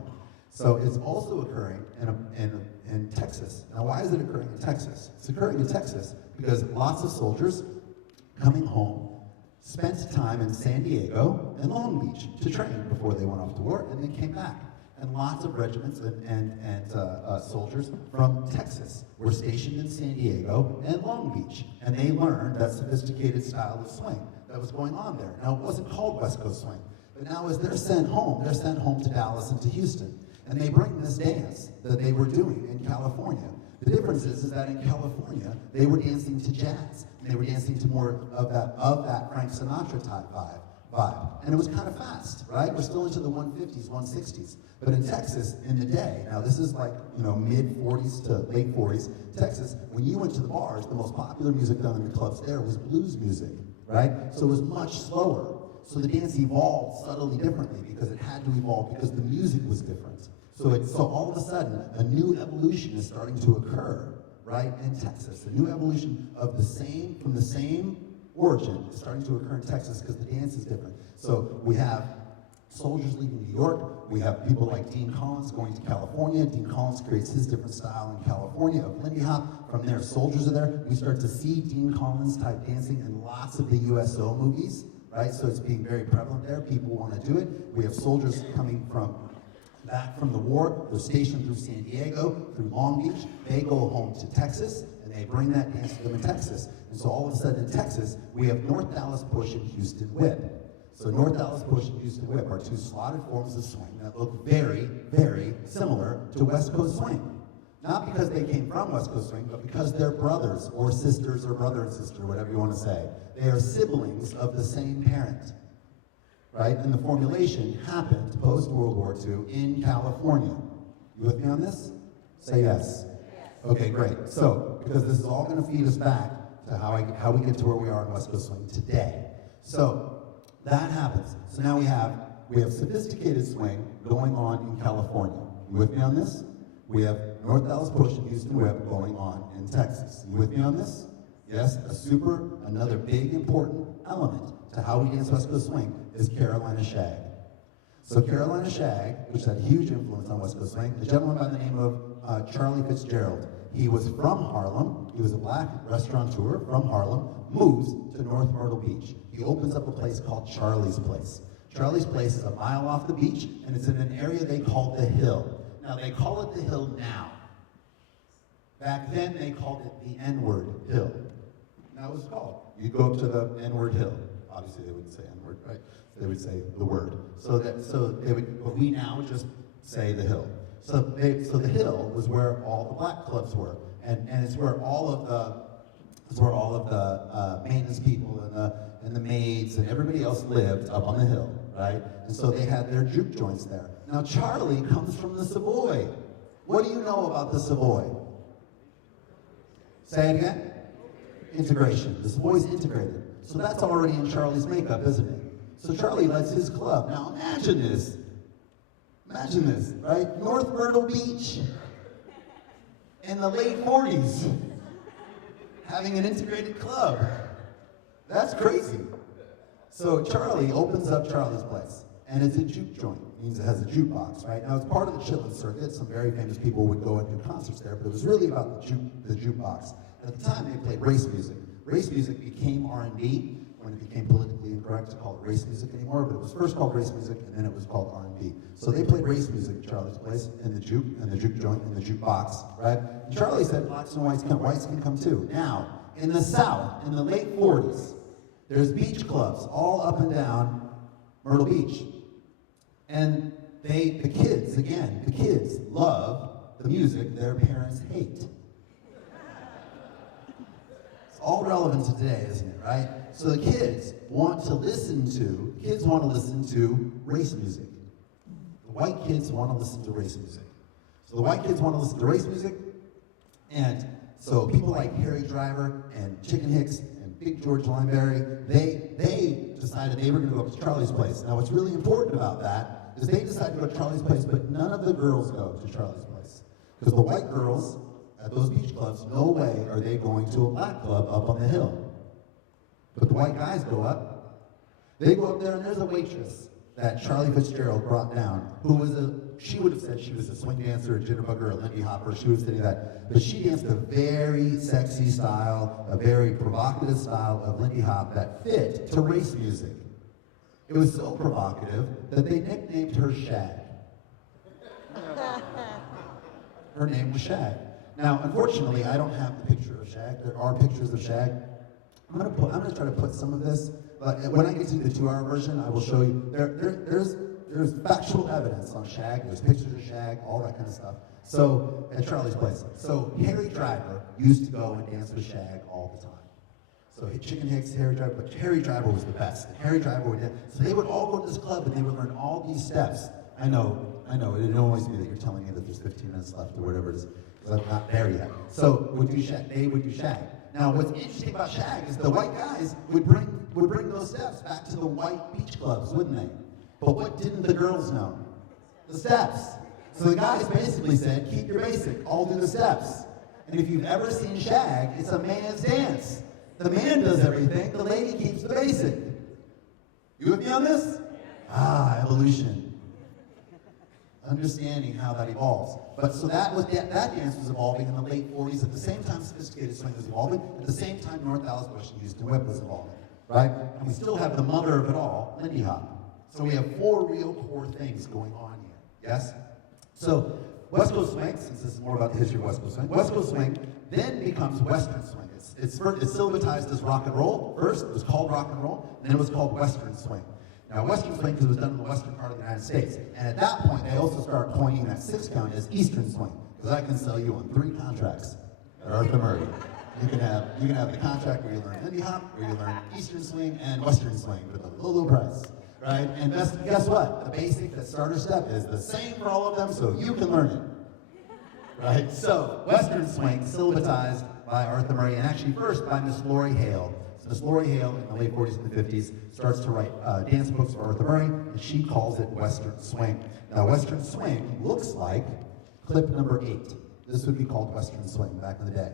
So it's also occurring in Texas. Now why is it occurring in Texas? It's occurring in Texas because lots of soldiers coming home spent time in San Diego and Long Beach to train before they went off to war, and then came back. And lots of regiments and soldiers from Texas were stationed in San Diego and Long Beach, and they learned that sophisticated style of swing that was going on there. Now, it wasn't called West Coast swing, but now as they're sent home to Dallas and to Houston, and they bring this dance that they were doing in California. The difference is that in California, they were dancing to jazz, and they were dancing to more of that Frank Sinatra type vibe. And it was kind of fast, right? We're still into the 150s, 160s. But in Texas, in the day, now this is like, mid 40s to late 40s, Texas, when you went to the bars, the most popular music done in the clubs there was blues music, right? So it was much slower. So the dance evolved subtly differently because it had to evolve because the music was different. So all of a sudden, a new evolution is starting to occur, right, in Texas. A new evolution from the same origin is starting to occur in Texas because the dance is different. So we have soldiers leaving New York. We have people like Dean Collins going to California. Dean Collins creates his different style in California of Lindy Hop. From there, soldiers are there. We start to see Dean Collins type dancing in lots of the USO movies, right? So it's being very prevalent there. People want to do it. We have soldiers coming back from the war. They're stationed through San Diego, through Long Beach. They go home to Texas, and they bring that dance to them in Texas. And so all of a sudden in Texas, we have North Dallas Push and Houston Whip. So North Dallas Push and Houston Whip are two slotted forms of swing that look very, very similar to West Coast swing. Not because they came from West Coast swing, but because they're brothers or sisters or brother and sister, whatever you want to say. They are siblings of the same parent, right? And the formulation happened post-World War II in California. You with me on this? Say yes. Okay, great. So, because this is all going to feed us back to how we get to where we are in West Coast swing today. So, that happens. So now we have sophisticated swing going on in California. You with me on this? We have North Dallas Push and Houston Whip going on in Texas. You with me on this? Yes, another big important element to how we dance West Coast swing is Carolina Shag. So Carolina Shag, which had a huge influence on West Coast swing, a gentleman by the name of Charlie Fitzgerald. He was from Harlem. He was a black restaurateur from Harlem, moves to North Myrtle Beach. He opens up a place called Charlie's Place. Charlie's Place is a mile off the beach, and it's in an area they call the Hill. Now, they call it the Hill now. Back then, they called it the N-word Hill. That was called. You go up to the N-word Hill. Obviously, they wouldn't say N-word, right? They would say the word. But we now just say the Hill. So the Hill was where all the black clubs were, and it's where all of the maintenance people and the maids and everybody else lived up on the hill, right? And so they had their juke joints there. Now Charlie comes from the Savoy. What do you know about the Savoy? Say it again. Integration. The Savoy's integrated. So that's already in Charlie's makeup, isn't it? So Charlie lets his club. Now imagine this. Imagine this, right? North Myrtle Beach in the late 40s, having an integrated club. That's crazy. So Charlie opens up Charlie's Place, and it's a juke joint. It means it has a jukebox, right? Now it's part of the Chitlin circuit. Some very famous people would go and do concerts there, but it was really about the jukebox. At the time, they played race music. Race music became R&B when it became politically incorrect to call it race music anymore, but it was first called race music, and then it was called R&B. So they played race music at Charlie's Place, in the juke joint, in the jukebox, right? And Charlie said blacks and whites can come too. Now, in the South, in the late 40s, there's beach clubs all up and down Myrtle Beach. And the kids love the music their parents hate. It's all relevant to today, isn't it, right? So the kids want to listen to race music. The white kids want to listen to race music. So the white kids want to listen to race music, and so people like Harry Driver and Chicken Hicks and Big George Lineberry, they decided they were going to go up to Charlie's Place. Now what's really important about that is they decided to go to Charlie's Place, but none of the girls go to Charlie's Place. Because the white girls at those beach clubs, no way are they going to a black club up on the hill. But the white guys go up. They go up there, and there's a waitress that Charlie Fitzgerald brought down, she would have said she was a swing dancer, a jitterbugger, a Lindy Hopper. She would have said that. But she danced a very sexy style, a very provocative style of Lindy Hop that fit to race music. It was so provocative that they nicknamed her Shag. Her name was Shag. Now, unfortunately, I don't have the picture of Shag. There are pictures of Shag. I'm gonna try to put some of this, but when I get to the 2-hour version, I will show you. There's factual evidence on Shag. There's pictures of Shag, all that kind of stuff. So at Charlie's Place. So Harry Driver used to go and dance with Shag all the time. So Chicken Hicks, Harry Driver, but Harry Driver was the best. And Harry Driver would dance. So they would all go to this club and they would learn all these steps. I know. It annoys me that you're telling me that there's 15 minutes left or whatever it is, because I'm not there yet. So they would do Shag. Now, what's interesting about Shag is the white guys would bring those steps back to the white beach clubs, wouldn't they? But what didn't the girls know? The steps. So the guys basically said, keep your basic, all do the steps. And if you've ever seen Shag, it's a man's dance. The man does everything, the lady keeps the basic. You with me on this? Evolution. Understanding how that evolves. But so that dance was evolving in the late 40s. At the same time, sophisticated swing was evolving. At the same time, North Alice Bush and Houston Webb was evolving, right? And we still have the mother of it all, Lindy Hop. So we have 4 real core things going on here. Yes? So West Coast swing, since this is more about the history of West Coast swing, West Coast swing then becomes Western swing. It's syllabatized as rock and roll. First, it was called rock and roll, and then it was called Western swing. Now, Western swing, because it was done in the western part of the United States. And at that point, they also start coining that 6 count as Eastern swing, because I can sell you on 3 contracts at Arthur Murray. You can have the contract where you learn Lindy Hop, where you learn Eastern swing and Western swing for the low price, right? And guess what? The basic, the starter step is the same for all of them, so you can learn it, right? So, Western swing, syllabatized by Arthur Murray, and actually first by Miss Lori Hale. Miss Lori Hale in the late 40s and the 50s starts to write dance books for Arthur Murray, and she calls it Western swing. Now, Western swing looks like clip number 8. This would be called Western swing back in the day.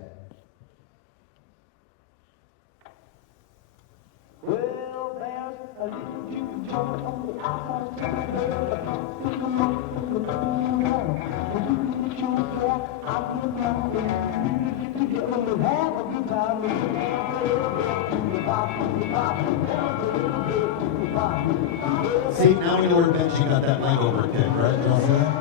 Well, there's a little juke joint on the outside of the come on, I'll get down there. Together we'll have a good time. See, now we know where Benji got that leg over kick, right? You all see that?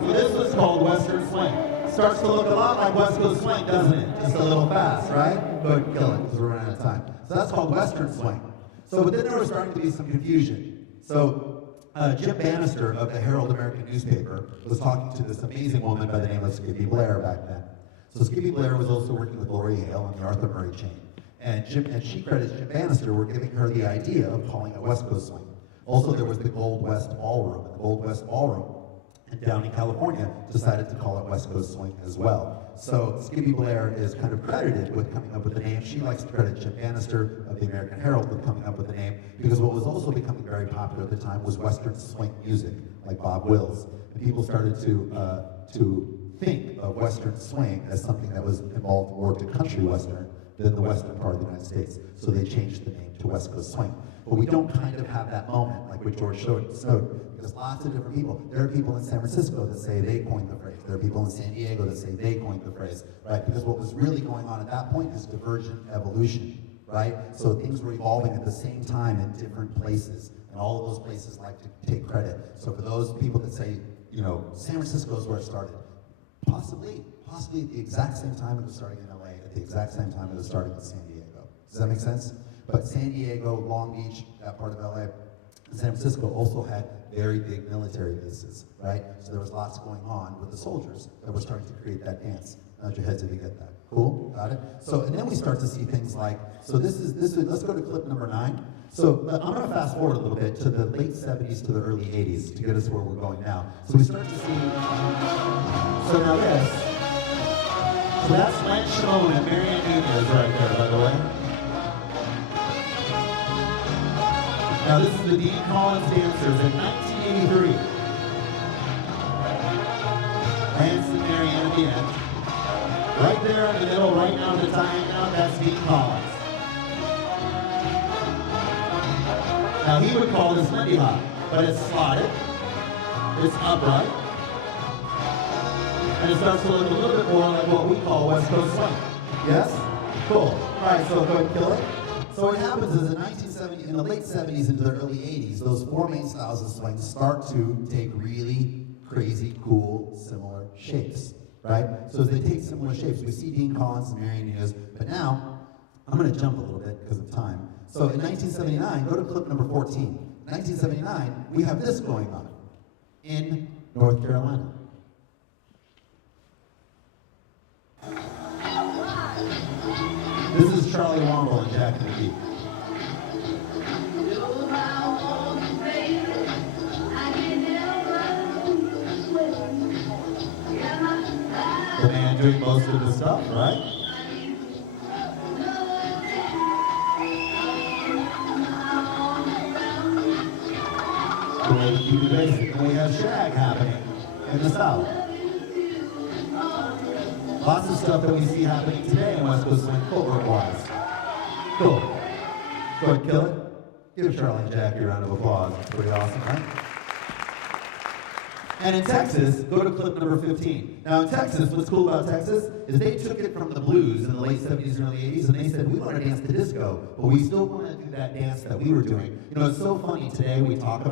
So this was called Western swing. Starts to look a lot like West Coast swing, doesn't it? Just a little fast, right? But kill it, because we're running out of time. So that's called Western swing. So, but then there was starting to be some confusion. So, Jim Bannister of the Herald American newspaper was talking to this amazing woman by the name of Skippy Blair back then. So Skippy Blair was also working with Lori Hale on the Arthur Murray chain. And she credits Jim Bannister for giving her the idea of calling it West Coast swing. Also, there was the Gold West Ballroom. And the Gold West Ballroom in Downey, California, decided to call it West Coast swing as well. so Skippy Blair is kind of credited with coming up with the name. She likes to credit Jim Bannister of the American Herald with coming up with the name, because what was also becoming very popular at the time was Western swing music, like Bob Wills. And people started to think of Western swing as something that was involved more to country Western than the Western part of the United States. So they changed the name to West Coast Swing. But we don't kind of have that moment like with George Snowden, because lots of different people, there are people in San Francisco that say they coined the phrase. There are people in San Diego that say they coined the phrase, right? Because what was really going on at that point is divergent evolution, right? So things were evolving at the same time in different places, and all of those places like to take credit. So for those people that say, you know, San Francisco is where it started, possibly at the exact same time it was starting in LA, at the exact same time it was starting in San Diego. Does that make sense? But San Diego, Long Beach, that part of LA, and San Francisco also had very big military bases, right? So there was lots going on with the soldiers that were starting to create that dance. Nod your heads if you get that. Cool? Got it? So, and then we start to see things like, so this is let's go to clip number 9. So I'm going to fast forward a little bit to the late 70s to the early 80s to get us where we're going now. So we start to see, so now this, so that's Lance Shimon and Marianne Nunez right there, by the way. Now this is the Dean Collins Dancers in 1983. Lance and Marianne at the end. Right there in the middle, right now the tying out, that's Dean Collins. Now he would call this Lindy Hop, but it's slotted, it's upright, and it starts to look a little bit more like what we call West Coast swing. Yes? Cool. All right, so go ahead and kill it. So what happens is in the late 70s into the early 80s, those 4 main styles of swing start to take really crazy, cool, similar shapes, right? So as they take similar shapes, we see Dean Collins and Marianne Nunez, but now, I'm gonna jump a little bit because of time. So in 1979, go to clip number 14. In 1979, we have this going on in North Carolina. This is Charlie Womble and Jack McGee. The man doing most of the stuff, right? The way to keep it basic. And we have shag happening in the South. Lots of stuff that we see happening today in West Coast Swing footwork-wise. Cool. Go ahead, kill it. Give Charlie and Jackie a round of applause. It's pretty awesome, right? And in Texas, go to clip number 15. Now in Texas, what's cool about Texas is they took it from the blues in the late 70s and early 80s, and they said, we want to dance to disco, but we still want to do that dance that we were doing. You know, it's so funny today we talk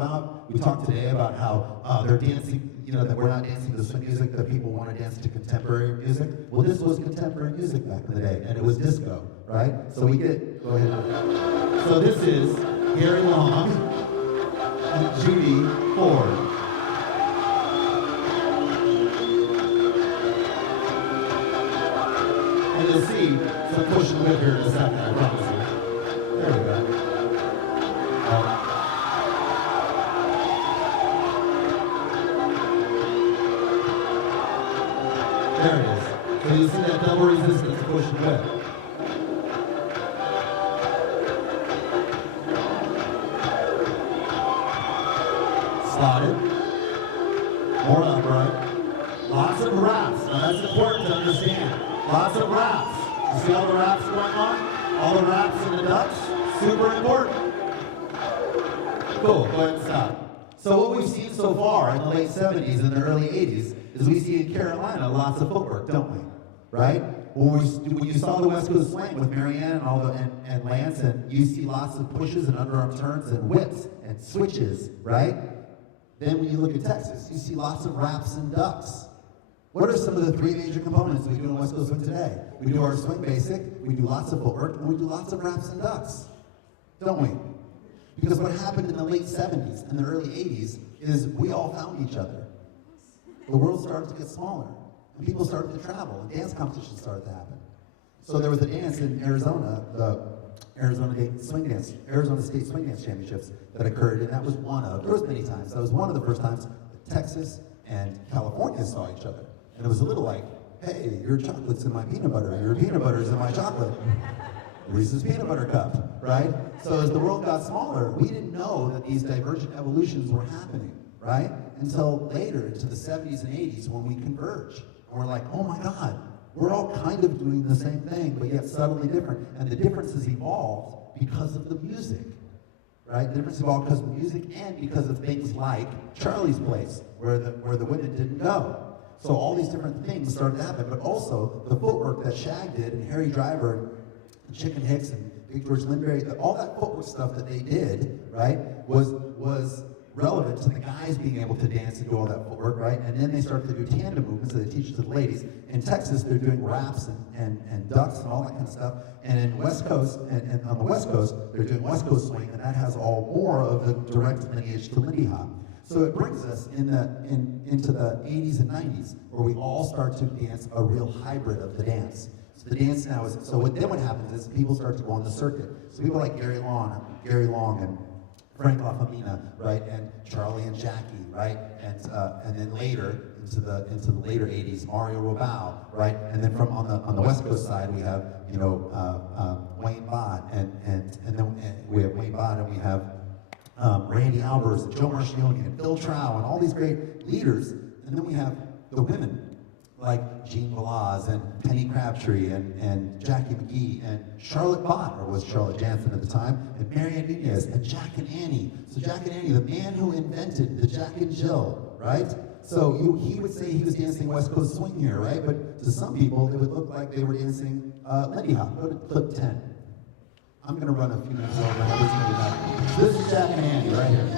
today about how they're dancing, you know, that we're not dancing to swing music, that people want to dance to contemporary music. Well, this was contemporary music back in the day, and it was disco, right? So we get, go ahead. So this is Gary Long and Judy Ford. And you'll see some push and whip here in a second, I promise you. There we go. There it is. So you see that double resistance push and whip. Slotted. More upright. Lots of wraps. Now that's important to understand. Lots of wraps. You see all the wraps going on? All the wraps and the ducks? Super important. Cool, go ahead and stop. So what we've seen so far in the late 70s and the early 80s is we see in Carolina lots of footwork, don't we? Right? When you saw the West Coast Swing with Marianne and Lance, and you see lots of pushes and underarm turns and whips and switches, right? Then when you look at Texas, you see lots of wraps and ducks. What are some of the 3 major components we do in West Coast Swing today? We do our swing basic, we do lots of footwork, and we do lots of wraps and ducks, don't we? Because what happened in the late 70s and the early 80s is we all found each other. The world started to get smaller, and people started to travel, and dance competitions started to happen. So there was a dance in Arizona, the Arizona State Swing Dance Championships that occurred, and that was there was many times, that was one of the first times that Texas and California saw each other. And it was a little like, hey, your chocolate's in my peanut butter, your peanut butter's in my chocolate. Reese's peanut butter cup, right? So as the world got smaller, we didn't know that these divergent evolutions were happening, right? Until later, into the 70s and 80s, when we converge. And we're like, oh my God, we're all kind of doing the same thing, but yet subtly different. And the differences evolved because of the music, right? The difference evolved because of the music and because of things like Charlie's Place, where the women didn't go. So all these different things started to happen, but also the footwork that Shag did and Harry Driver and Chicken Hicks and Big George Lindbergh, all that footwork stuff that they did, right, was relevant to the guys being able to dance and do all that footwork, right? And then they started to do tandem movements that they teach to the ladies. In Texas, they're doing raps and ducks and all that kind of stuff. And in West Coast, and on the West Coast, they're doing West Coast swing, and that has all more of the direct lineage to Lindy Hop. So it brings us into the 80s and 90s, where we all start to dance a real hybrid of the dance. So the dance now is, so what happens is people start to go on the circuit. So people like Gary Long and Frank LaFamina, right, and Charlie and Jackie, right, and then later into the later 80s, Mario Robau, right, and then from on the West Coast side we have Wayne Bott and then we have Wayne Bott and we have Randy Albers and Joe Marchione and Phil Trow and all these great leaders, and then we have the women like Jean Velaz and Penny Crabtree and Jackie McGee and Charlotte Bott, or was Charlotte Jansen at the time, and Marianne Nunez and Jack and Annie. So Jack and Annie, the man who invented the Jack and Jill, right? So he would say he was dancing West Coast swing here, right? But to some people, it would look like they were dancing Lindy Hop. Go to clip 10. I'm going to run a few minutes over. This is Jack and Annie right here.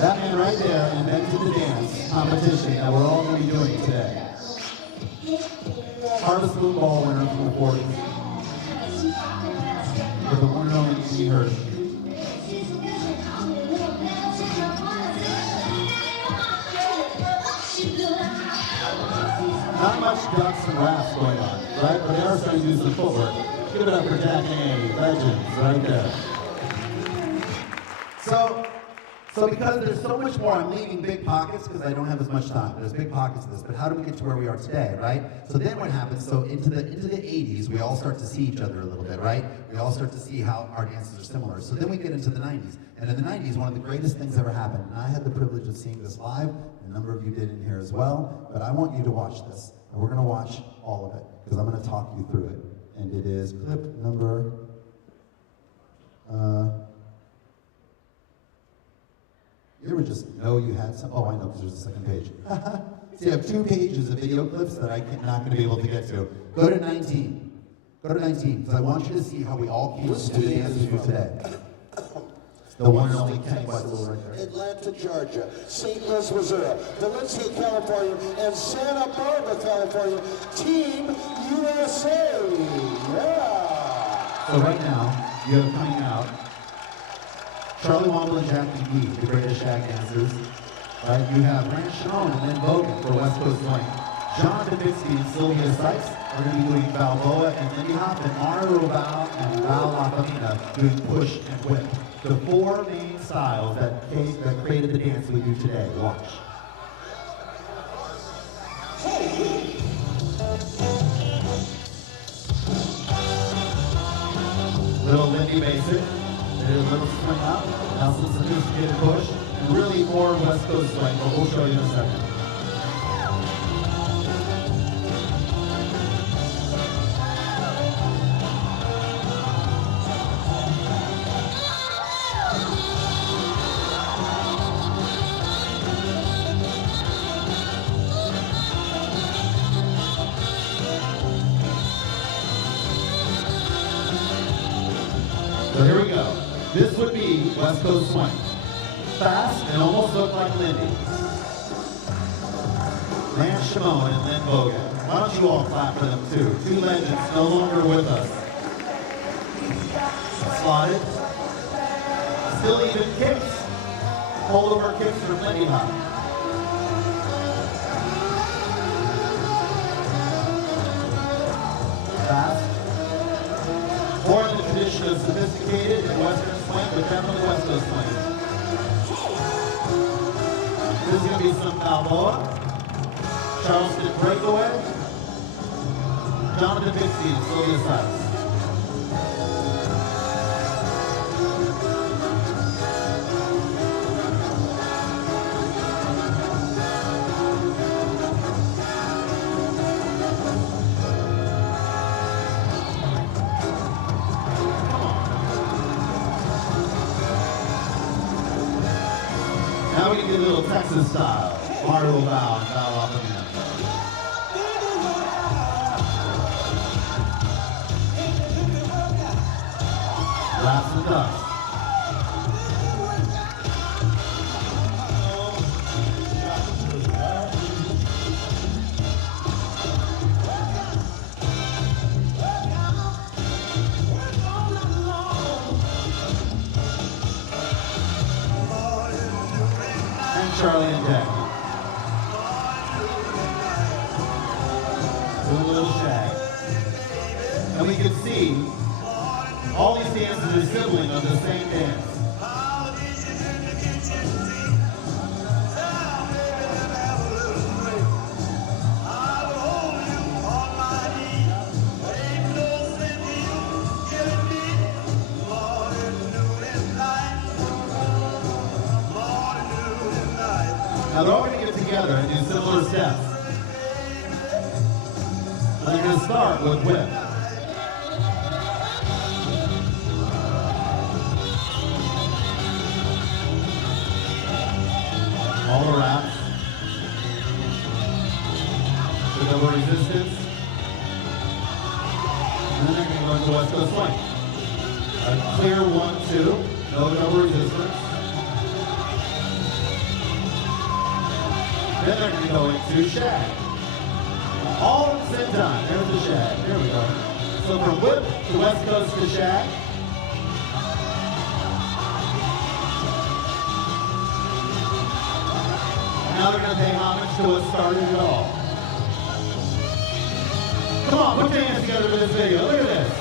That man right there invented the dance competition that we're all going to be doing today. Harvest Moon Ball winner from the 40s. With the one and only Annie Hurd. Not much ducks and raps going on, right? But they are starting to do some footwork. Give it up for Jack and Annie, legends, right there. So because there's so much more, I'm leaving big pockets because I don't have as much time. There's big pockets of this, but how do we get to where we are today, right? So then what happens, so into the 80s, we all start to see each other a little bit, right? We all start to see how our dances are similar. So then we get into the 90s. And in the 90s, one of the greatest things ever happened, and I had the privilege of seeing this live, a number of you did in here as well, but I want you to watch this. And we're going to watch all of it, because I'm going to talk you through it. And it is clip number... you ever just know you had some? Oh, I know, because there's a second page. So you have 2 pages of video clips that I'm not going to be able to get to. Go to 19. Go to 19, because I want you to see how we all came to the dance we do today. The one and only Kenny Wetzel right there. Atlanta, Georgia, St. Louis, Missouri, Valencia, California, and Santa Barbara, California. Team USA. Yeah. So right now, you have coming out Charlie Womble and Jack McGee, the greatest shag dancers. Right? You have Rand Shimon and Lynn Bogan for West Coast Swing. John Dubitsky and Sylvia Sykes are going to be doing Balboa and Lindy Hop, and Mario Robau and Val LaFamina doing Push and Whip. The 4 main styles that created the dance we do today. Watch. Little Lindy basic. A little swing up, now some sophisticated push, and really more West Coast swing, but we'll show you in a second. So here we go. This would be West Coast Swing. Fast and almost look like Lindy. Rand Shimon and Lynn Bogan. Why don't you all clap for them too? 2 legends no longer with us. Slotted. Still even kicks. Holdover kicks from Lindy Hop. Fast. More in the tradition of sophisticated and Western swing, but definitely West Coast swing. This is going to be some Balboa, Charleston Breakaway, Jonathan Bixby, and Sylvia Sykes. Now we can get a little Texas style. Mario bow and bow off the man. Laughs and ducks. Charlie and Jack. Doing a little shag. And we can see all these dances are sibling of the same dance. Now they're all going to get together and do similar steps. And they're going to start with whip. All the wraps. The double resistance. And then they're going to go into West Coast swing. A clear 1-2, no double resistance. Then they're going to go into shag. All at the same time. There's the shag. There we go. So from whip to West Coast to shag. And now they're going to pay homage to what started it all. Come on, put your hands together for this video. Look at this.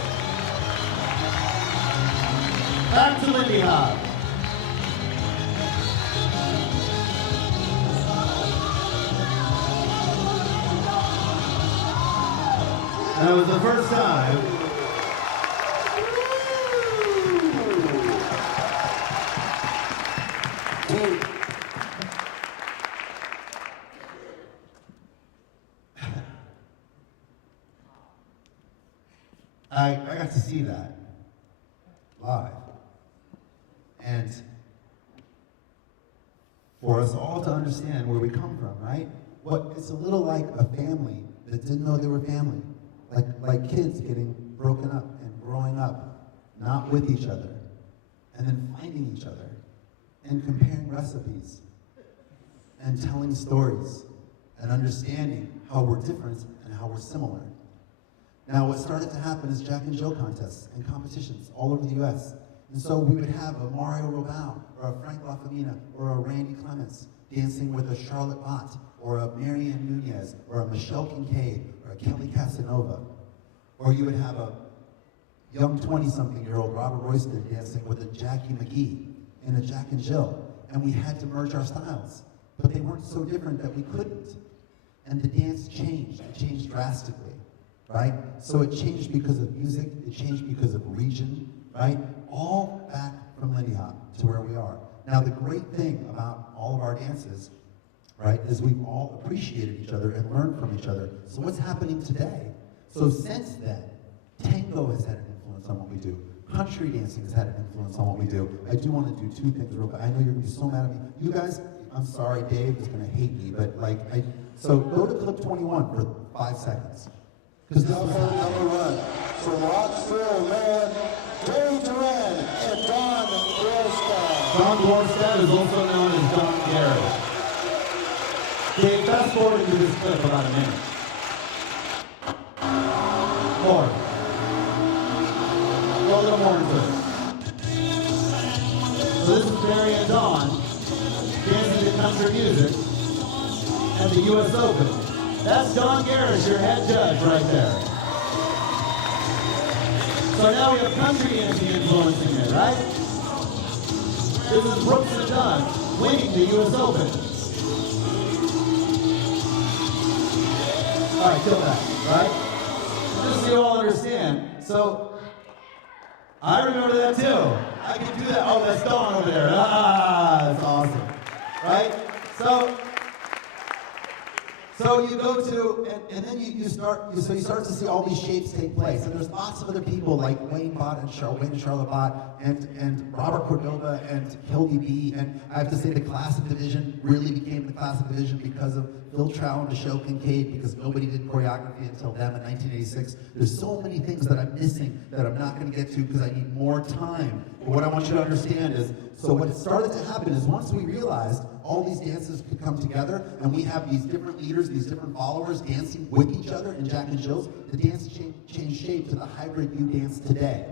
Back to Lindy Hop. That was the first time. I got to see that live. And for us all to understand where we come from, right? It's a little like a family that didn't know they were family. Like kids getting broken up and growing up, not with each other, and then finding each other, and comparing recipes, and telling stories, and understanding how we're different and how we're similar. Now, what started to happen is Jack and Jill contests and competitions all over the US. And so we would have a Mario Robau, or a Frank LaFamina, or a Randy Clements dancing with a Charlotte Bott, or a Marianne Nunez, or a Michelle Kincaid, or a Kelly Casanova. Or you would have a young 20-something-year-old Robert Royston dancing with a Jackie McGee in a Jack and Jill. And we had to merge our styles. But they weren't so different that we couldn't. And the dance changed. It changed drastically, right? So it changed because of music. It changed because of region, right? All back from Lindy Hop to where we are. Now, the great thing about all of our dances, right, is we've all appreciated each other and learned from each other. So what's happening today? So since then, tango has had an influence on what we do. Country dancing has had an influence on what we do. I do want to do two things real quick. I know you're going to be so mad at me. You guys, I'm sorry, Dave is going to hate me, but so go to clip 21 for 5 seconds. Because this was number one from Rockville, Maryland, Dave Duran and Don Gorstad. Don Gorstad is also known as Don Garrett. Dave, fast forward into this clip about a minute. More. Go a little more into it. So this is Barry and Don dancing to country music at the U.S. Open. That's Don Garrett, your head judge right there. So now we have country dancing influencing it, right? This is Brooks and Dunn winning the U.S. Open. All right, kill that, right? Just so you all understand. So, I remember that too. I can do that. Oh, that's Dawn over there. Ah, that's awesome. Right? So you go to, and then you start to see all these shapes take place. And there's lots of other people like Wayne Bott and Charlotte Bott and Robert Cordova and Hildy B. And I have to say the classic division really became the classic division because of Phil Trow and Michelle Kincaid, because nobody did choreography until them in 1986. There's so many things that I'm missing that I'm not going to get to because I need more time. But what I want you to understand is, so what started to happen is once we realized all these dances could come together, and we have these different leaders, these different followers dancing with each other in Jack and Jill's, the dance changed shape to the hybrid you dance today.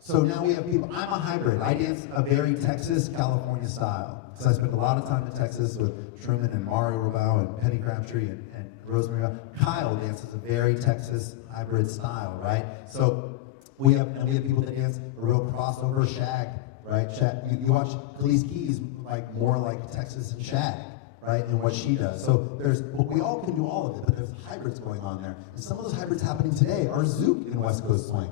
So now we have people, I'm a hybrid. I dance a very Texas, California style. So I spent a lot of time in Texas with Truman and Mario Robau and Penny Crabtree and Rosemary. Kyle dances a very Texas hybrid style, right? So we have people that dance a real crossover shag, right? You watch Khalees Keys, like more like Texas and shag, right? And what she does. So we all can do all of it, but there's hybrids going on there. And some of those hybrids happening today are Zouk in West Coast Swing.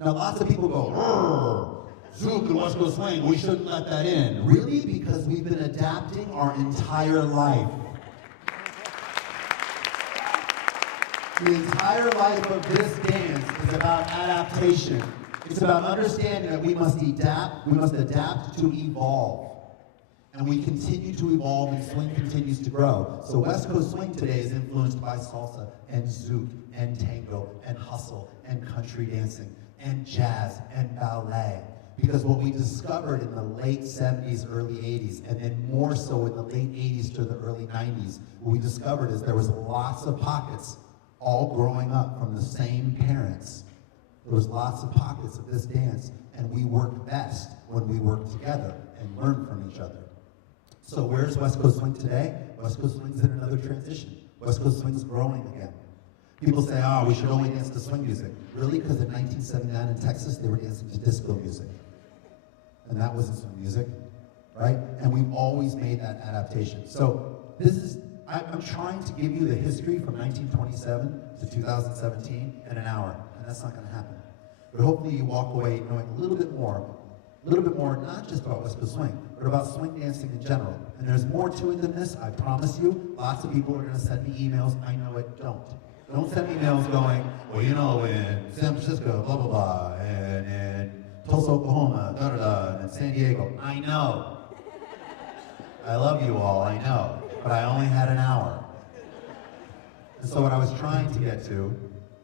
Now lots of people go, Zouk and West Coast Swing, we shouldn't let that in. Really? Because we've been adapting our entire life. The entire life of this dance is about adaptation. It's about understanding that we must adapt to evolve. And we continue to evolve and swing continues to grow. So West Coast Swing today is influenced by salsa and zouk and tango and hustle and country dancing and jazz and ballet. Because what we discovered in the late 70s, early 80s, and then more so in the late 80s to the early 90s, what we discovered is there was lots of pockets all growing up from the same parents. There was lots of pockets of this dance, and we work best when we work together and learn from each other. So where's West Coast Swing today? West Coast Swing's in another transition. West Coast Swing's growing again. People say, oh, we should only dance to swing music. Really? Because in 1979 in Texas, they were dancing to disco music. And that wasn't swing music, right? And we've always made that adaptation. So I'm trying to give you the history from 1927 to 2017 in an hour, and that's not going to happen. But hopefully you walk away knowing a little bit more, not just about West Coast Swing, but about swing dancing in general. And there's more to it than this, I promise you. Lots of people are going to send me emails. I know it. Don't send me emails going, well, you know, in San Francisco, blah, blah, blah, and in Tulsa, Oklahoma, da, da, da, and San Diego. I know. I love you all, I know. But I only had an hour. And so what I was trying to get to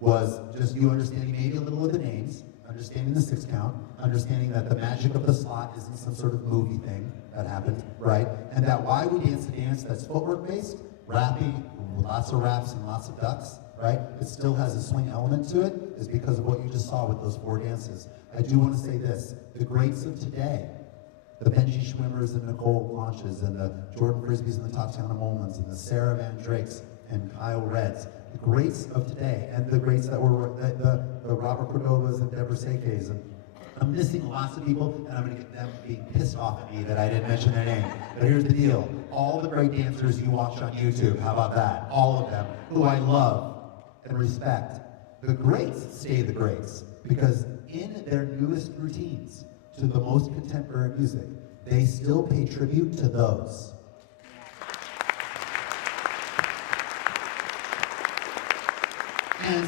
was just you understanding maybe a little of the names, understanding the 6 count, understanding that the magic of the slot isn't some sort of movie thing that happened, right? And that why we dance a dance that's footwork based, rapping, lots of raps and lots of ducks, right? It still has a swing element to it, is because of what you just saw with those 4 dances. I do want to say this, the greats of today, the Benji Schwimmers and Nicole Blanches and the Jordan Frisbees and the Tatiana Molmans and the Sarah Van Drakes and Kyle Reds, the greats of today, and the greats that were the Robert Cordovas and Deborah Sekes. And I'm missing lots of people, and I'm going to get them being pissed off at me that I didn't mention their name. But here's the deal. All the great dancers you watch on YouTube, how about that? All of them, who I love and respect. The greats stay the greats, because in their newest routines, to the most contemporary music, they still pay tribute to those. And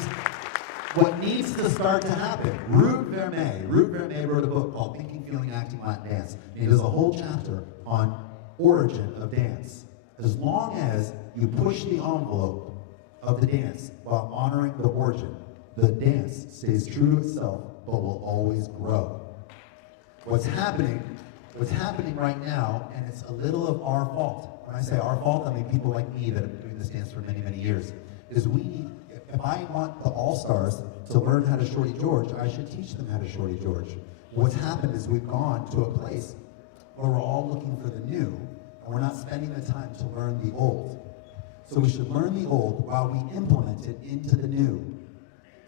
what needs to start to happen, Ruud Vermeer wrote a book called Thinking, Feeling, Acting, Latin Dance. And he does a whole chapter on origin of dance. As long as you push the envelope of the dance while honoring the origin, the dance stays true to itself, but will always grow. What's happening right now, and it's a little of our fault. When I say our fault, I mean people like me that have been doing this dance for many, many years, is if I want the all-stars to learn how to Shorty George, I should teach them how to Shorty George. What's happened is we've gone to a place where we're all looking for the new, and we're not spending the time to learn the old. So we should learn the old while we implement it into the new.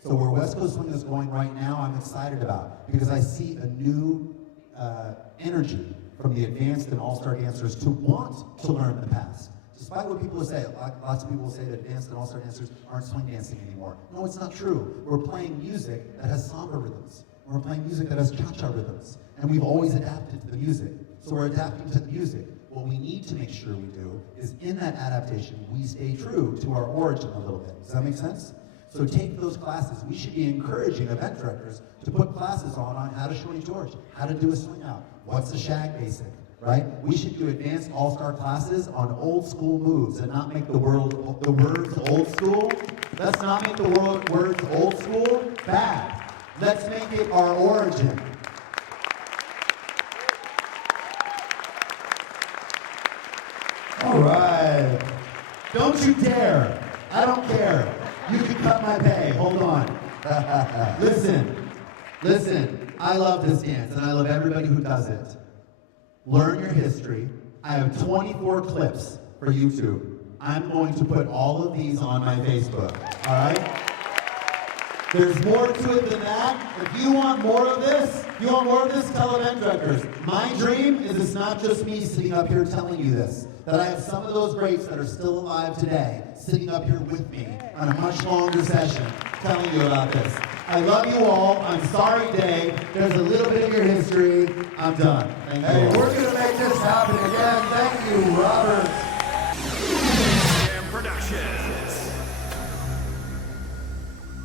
So where West Coast Swing is going right now, I'm excited about, because I see a new energy from the advanced and all-star dancers to want to learn the past, to Despite what people say, lots of people will say that advanced and all-star dancers aren't swing dancing anymore. No, it's not true. We're playing music that has samba rhythms. We're playing music that has cha-cha rhythms. And we've always adapted to the music. So we're adapting to the music. What we need to make sure we do is in that adaptation, we stay true to our origin a little bit. Does that make sense? So take those classes. We should be encouraging event directors to put classes on how to shorty George, how to do a swing out, what's a shag basic, right? We should do advanced all-star classes on old school moves and not make the words old school. Let's not make the words old school bad. Let's make it our origin. All right. Don't you dare. I don't care. You can cut my pay. Hold on. Listen. I love this dance, and I love everybody who does it. Learn your history. I have 24 clips for YouTube. I'm going to put all of these on my Facebook. All right? There's more to it than that. If you want more of this, tell event directors. My dream is it's not just me sitting up here telling you this, that I have some of those greats that are still alive today sitting up here with me on a much longer session telling you about this. I love you all. I'm sorry, Dave. There's a little bit of your history. I'm done. Thank you. Hey, we're going to make this happen again. Thank you, Robert.